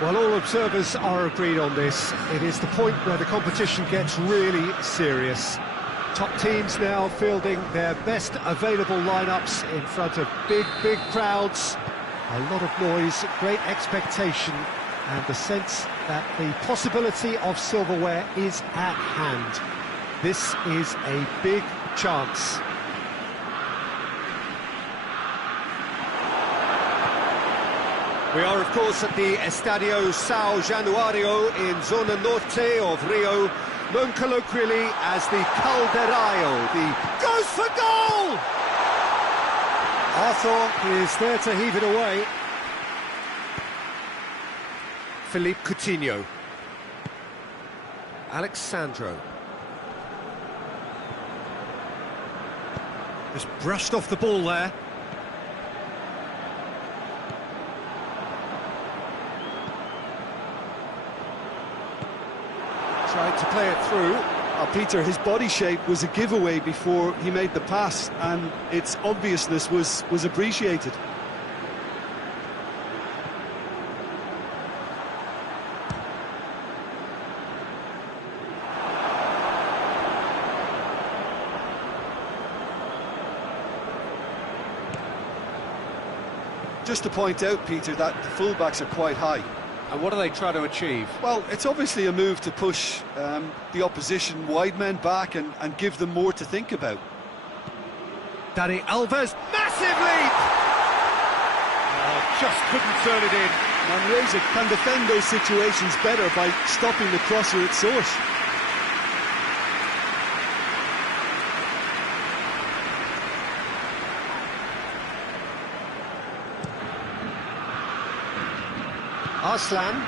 Well, all observers are agreed on this. It is the point where the competition gets really serious. Top teams now fielding their best available lineups in front of big crowds. A lot of noise, great expectation, and the sense that the possibility of silverware is at hand. This is a big chance. We are, of course, at the Estadio São Januário in Zona Norte of Rio, known colloquially as the Caldeirão. The goes for goal! Arthur is there to heave it away. Philippe Coutinho. Alexandro. Just brushed off the ball there. Tried to play it through. Peter, his body shape was a giveaway before he made the pass, and its obviousness was appreciated. Just to point out, Peter, that the fullbacks are quite high. And what do they try to achieve? Well, it's obviously a move to push the opposition wide men back and give them more to think about. Dani Alves, massive leap! Oh, just couldn't turn it in. Manresa can defend those situations better by stopping the crosser at source. Arslan.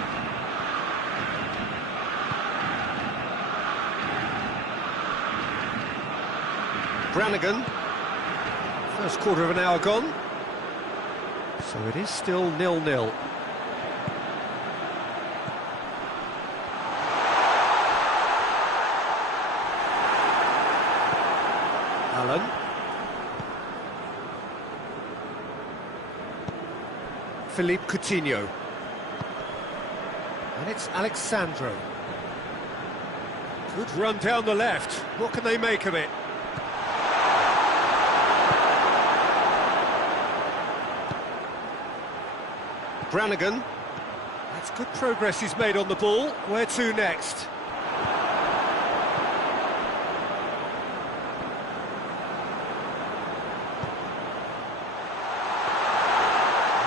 Brannigan. First quarter of an hour gone. So it is still 0-0. Allen. Philippe Coutinho. And it's Alexandro. Good run down the left. What can they make of it? Brannigan. That's good progress he's made on the ball. Where to next?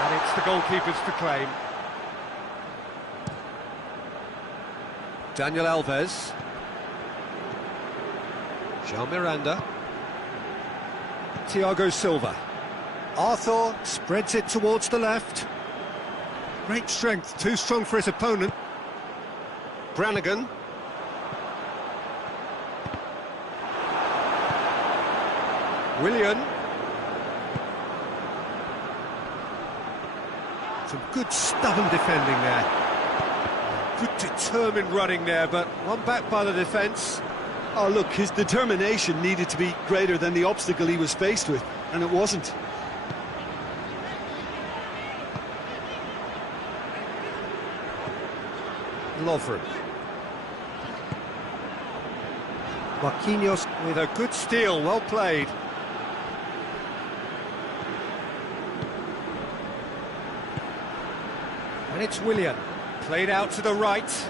And it's the goalkeepers to claim. Daniel Alves. Jean Miranda. Thiago Silva. Arthur spreads it towards the left. Great strength, too strong for his opponent. Brannigan. Willian. Some good stubborn defending there. Good determined running there, but one back by the defence. Oh, look, his determination needed to be greater than the obstacle he was faced with, and it wasn't. Lovren. Marquinhos with a good steal, well played. And it's Willian, played out to the right.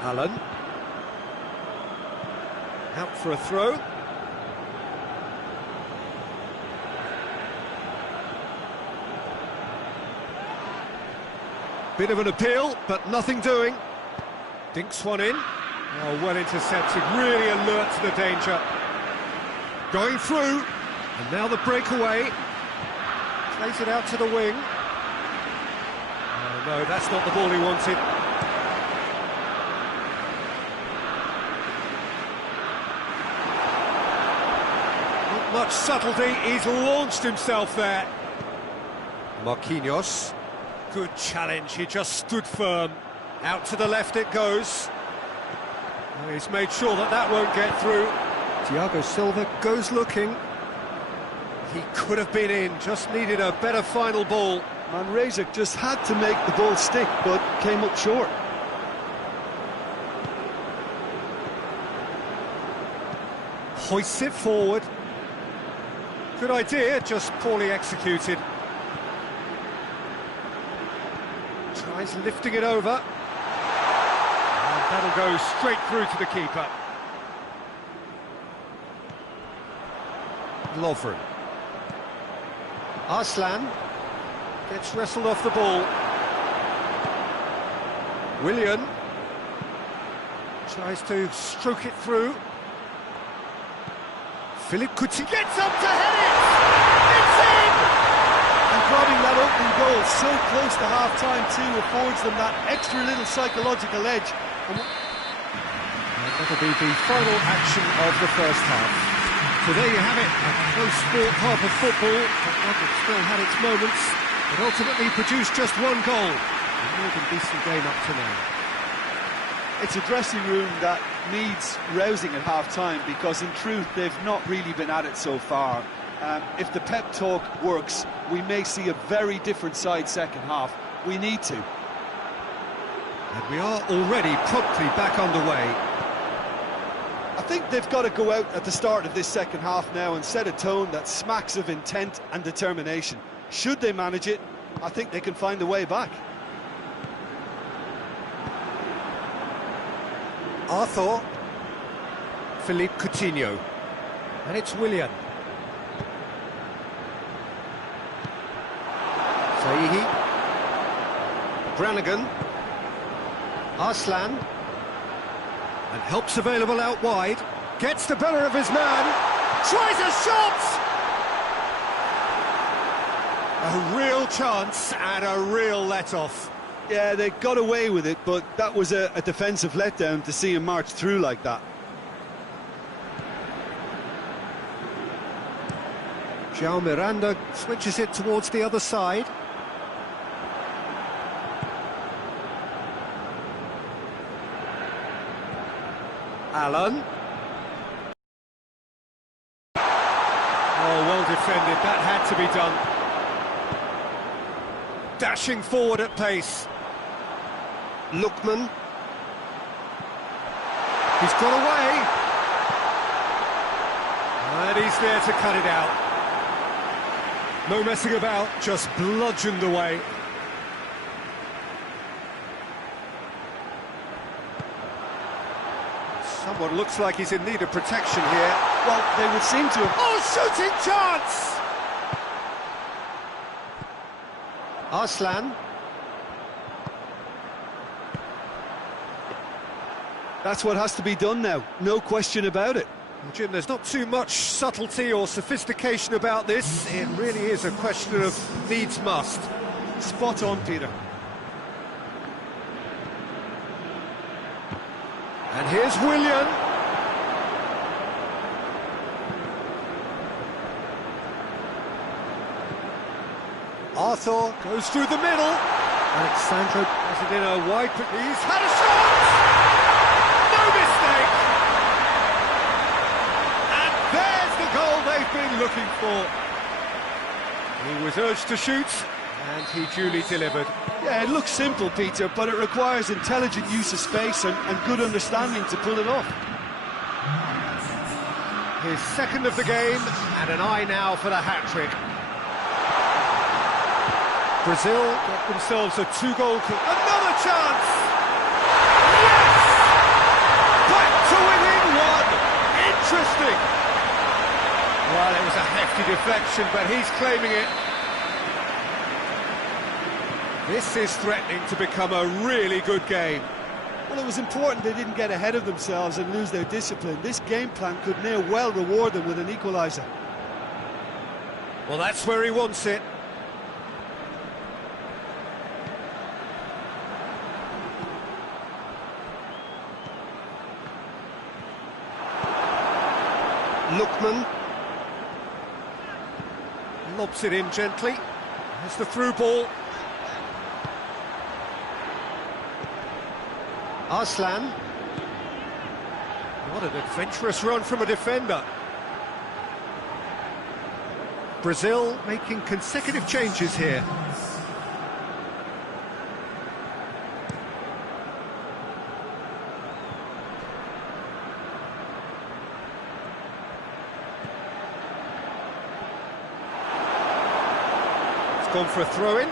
Allen. Out for a throw. Bit of an appeal, but nothing doing. Dinks one in. Oh, well intercepted, really alert to the danger. Going through, and now the breakaway. Plays it out to the wing. Oh, no, that's not the ball he wanted. Not much subtlety, he's launched himself there. Marquinhos. Good challenge, he just stood firm. Out to the left it goes. He's made sure that that won't get through. Thiago Silva goes looking. He could have been in, just needed a better final ball. Manresa just had to make the ball stick, but came up short. Hoists it forward. Good idea, just poorly executed. Tries lifting it over. And that'll go straight through to the keeper. Lovren. Arslan gets wrestled off the ball. Willian tries to stroke it through. Philippe Coutinho gets up to head it! It's in! And grabbing that opening goal so close to half-time too affords them that extra little psychological edge. And that'll be the final action of the first half. So there you have it, a close sport half of football, but one that still had its moments, but ultimately produced just one goal. A more than decent game up to now. It's a dressing room that needs rousing at half-time, because in truth they've not really been at it so far. If the pep talk works, we may see a very different side second half. We need to. And we are already promptly back underway. I think they've got to go out at the start of this second half now and set a tone that smacks of intent and determination. Should they manage it, I think they can find a way back. Arthur. Philippe Coutinho. And it's Willian. Saihi. Brannigan. Arslan. And help's available out wide. Gets the better of his man. Tries a shot! A real chance and a real let-off. Yeah, they got away with it, but that was a defensive letdown to see him march through like that. João Miranda switches it towards the other side. Allen. Oh, well defended, that had to be done. Dashing forward at pace. Lookman. He's got away. And he's there to cut it out. No messing about, just bludgeoned away. Someone looks like he's in need of protection here. Well, they would seem to have... Oh, shooting chance! Arslan. That's what has to be done now, no question about it. Well, Jim, there's not too much subtlety or sophistication about this. It really is a question of needs must. Spot on, Peter. And here's Willian. Arthur goes through the middle. Alexandro has it in a wide, but he's had a shot! No mistake! And there's the goal they've been looking for. He was urged to shoot, and he duly delivered. Yeah, it looks simple, Peter, but it requires intelligent use of space and good understanding to pull it off. His second of the game, and an eye now for the hat-trick. Brazil got themselves a two-goal kick. Another chance! Yes! Back to within one! Interesting! Well, it was a hefty deflection, but he's claiming it. This is threatening to become a really good game. Well, it was important they didn't get ahead of themselves and lose their discipline. This game plan could near well reward them with an equaliser. Well, that's where he wants it. Lookman lobs it in gently. There's the through ball. Arslan. What an adventurous run from a defender. Brazil making consecutive changes here. Gone for a throw-in.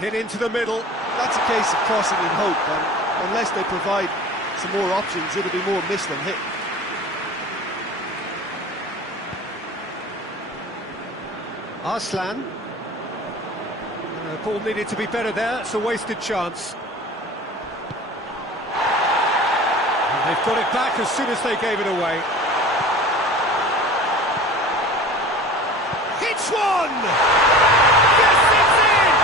Hit into the middle. That's a case of crossing in hope, and unless they provide some more options, it'll be more miss than hit. Arslan. And the ball needed to be better there. It's a wasted chance. And they've got it back as soon as they gave it away. Hits one! Yes, it's in!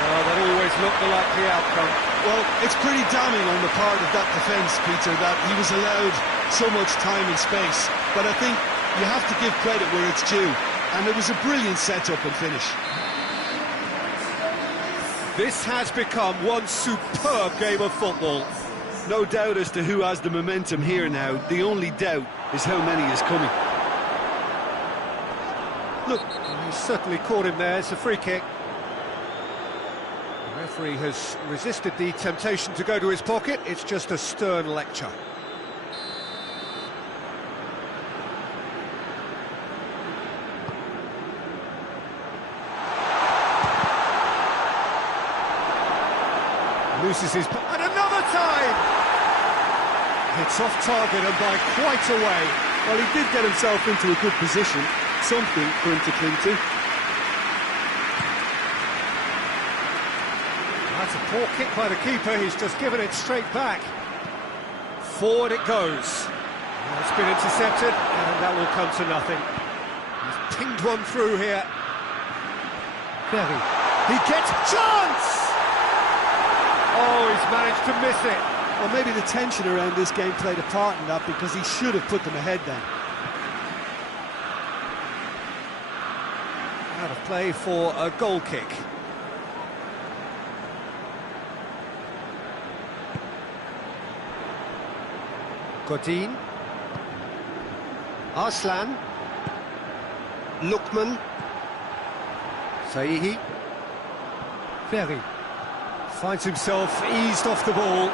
Oh, that always looked the likely outcome. Well, it's pretty damning on the part of that defence, Peter, that he was allowed so much time and space. But I think you have to give credit where it's due. And it was a brilliant set-up and finish. This has become one superb game of football. No doubt as to who has the momentum here now. The only doubt is how many is coming. Look, he certainly caught him there. It's a free kick. The referee has resisted the temptation to go to his pocket. It's just a stern lecture. Loses his... And another time! It's off target and by quite a way. Well, he did get himself into a good position. Something for him to cling to. That's a poor kick by the keeper. He's just given it straight back. Forward it goes. Well, it's been intercepted, and that will come to nothing. He's pinged one through here. Ferry. He gets chance! Oh, he's managed to miss it. Well, maybe the tension around this game played a part in that, because he should have put them ahead then. Out of play for a goal kick. Godin. Arslan. Lookman. Saihi. Ferry. Finds himself eased off the ball.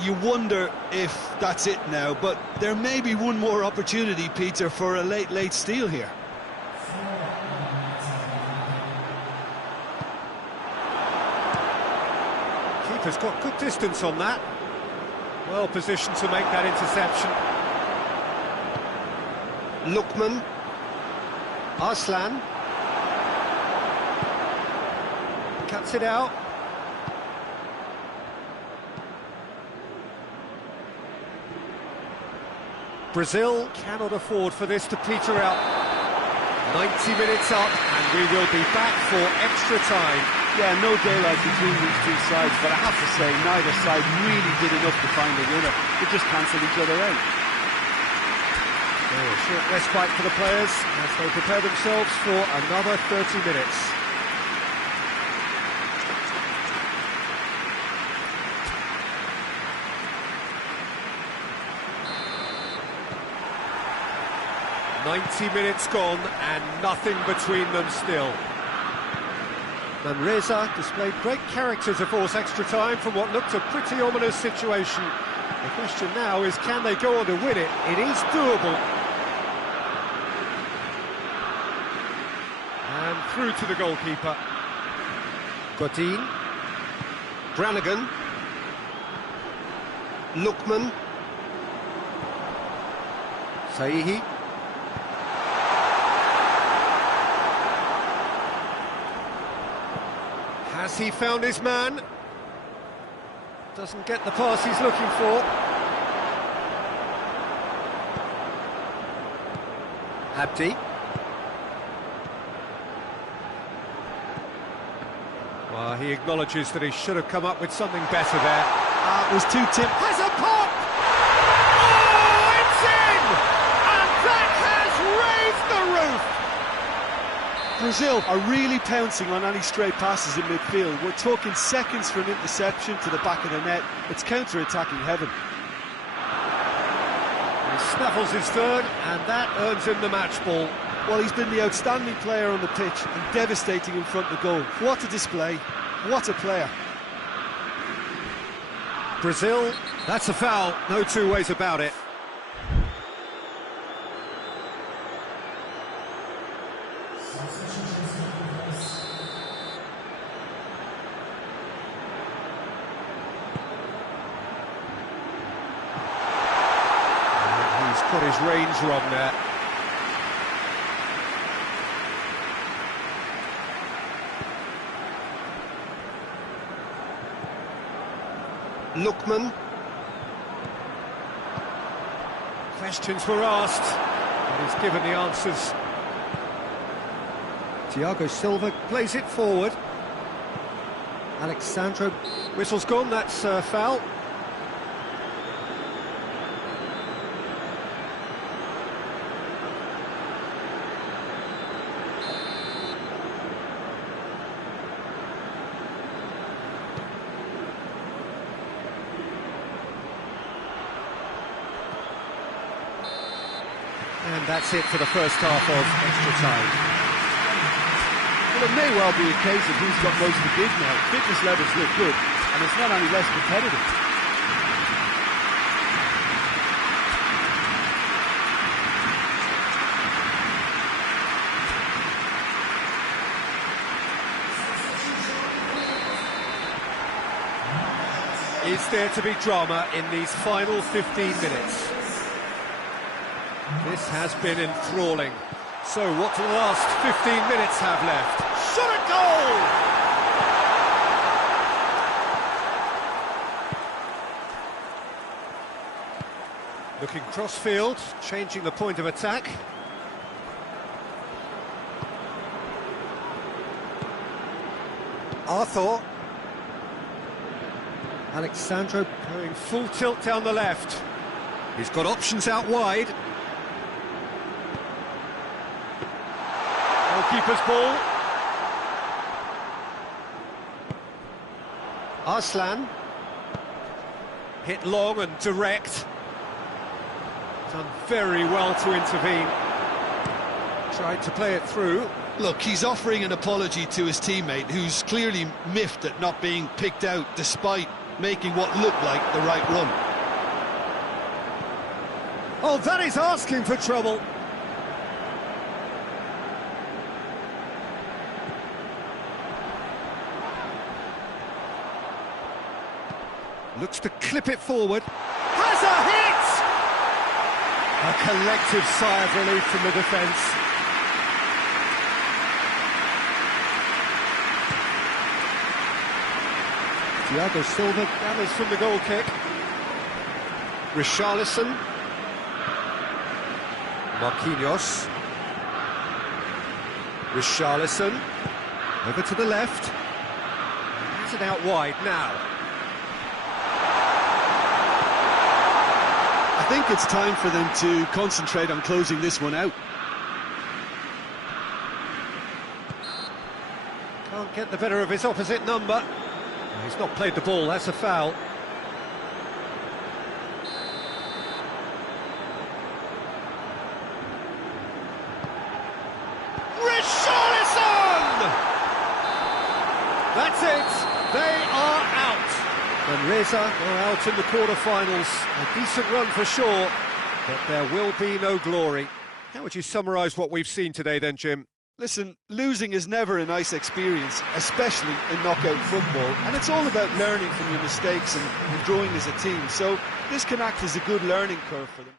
You wonder if that's it now, but there may be one more opportunity, Peter, for a late steal here. Keeper's got good distance on that. Well positioned to make that interception. Lookman. Arslan. cuts it out. Brazil cannot afford for this to peter out. 90 minutes up, and we will be back for extra time. Yeah, no daylight between these two sides, but I have to say, neither side really did enough to find a winner. They just cancelled each other out. A short respite for the players as they prepare themselves for another 30 minutes. "90 minutes gone and nothing between them still." Manresa displayed great character to force extra time from what looked a pretty ominous situation. The question now is, can they go on to win it? It is doable. And through to the goalkeeper. Godin. Brannigan. Lookman. Saihi. Has he found his man? Doesn't get the pass he's looking for. Abdi. Well, he acknowledges that he should have come up with something better there. It was too tip. Has a pop! Oh, it's in! And that has raised the roof! Brazil are really pouncing on any stray passes in midfield. We're talking seconds from interception to the back of the net. It's counter-attacking heaven. He snaffles his third, and that earns him the match ball. Well, he's been the outstanding player on the pitch and devastating in front of the goal. What a display. What a player. Brazil, that's a foul. No two ways about it. Got his range wrong there. Lookman. Questions were asked, and he's given the answers. Thiago Silva plays it forward. Alexandro, whistle's gone, that's foul. And that's it for the first half of extra time. Well, it may well be a case of who's got most to give now. Fitness levels look good, and it's not any less competitive. Is there to be drama in these final 15 minutes? This has been enthralling. So what do the last 15 minutes have left? Shot a goal! Looking cross-field, changing the point of attack. Arthur. Alexandro going full tilt down the left. He's got options out wide. Goalkeeper's ball. Arslan. Hit long and direct. Done very well to intervene. Tried to play it through. Look, he's offering an apology to his teammate, who's clearly miffed at not being picked out despite making what looked like the right run. Oh, that is asking for trouble. Looks to clip it forward. Has a hit! A collective sigh of relief from the defence. Thiago Silva gathers from the goal kick. Richarlison. Marquinhos. Richarlison. Over to the left. Has it out wide now. I think it's time for them to concentrate on closing this one out. Can't get the better of his opposite number. He's not played the ball, that's a foul. Richarlison! That's it, they are out. And Reza are out in the quarter-finals. A decent run for sure, but there will be no glory. How would you summarise what we've seen today then, Jim? Listen, losing is never a nice experience, especially in knockout football, and it's all about learning from your mistakes and growing as a team, so this can act as a good learning curve for them.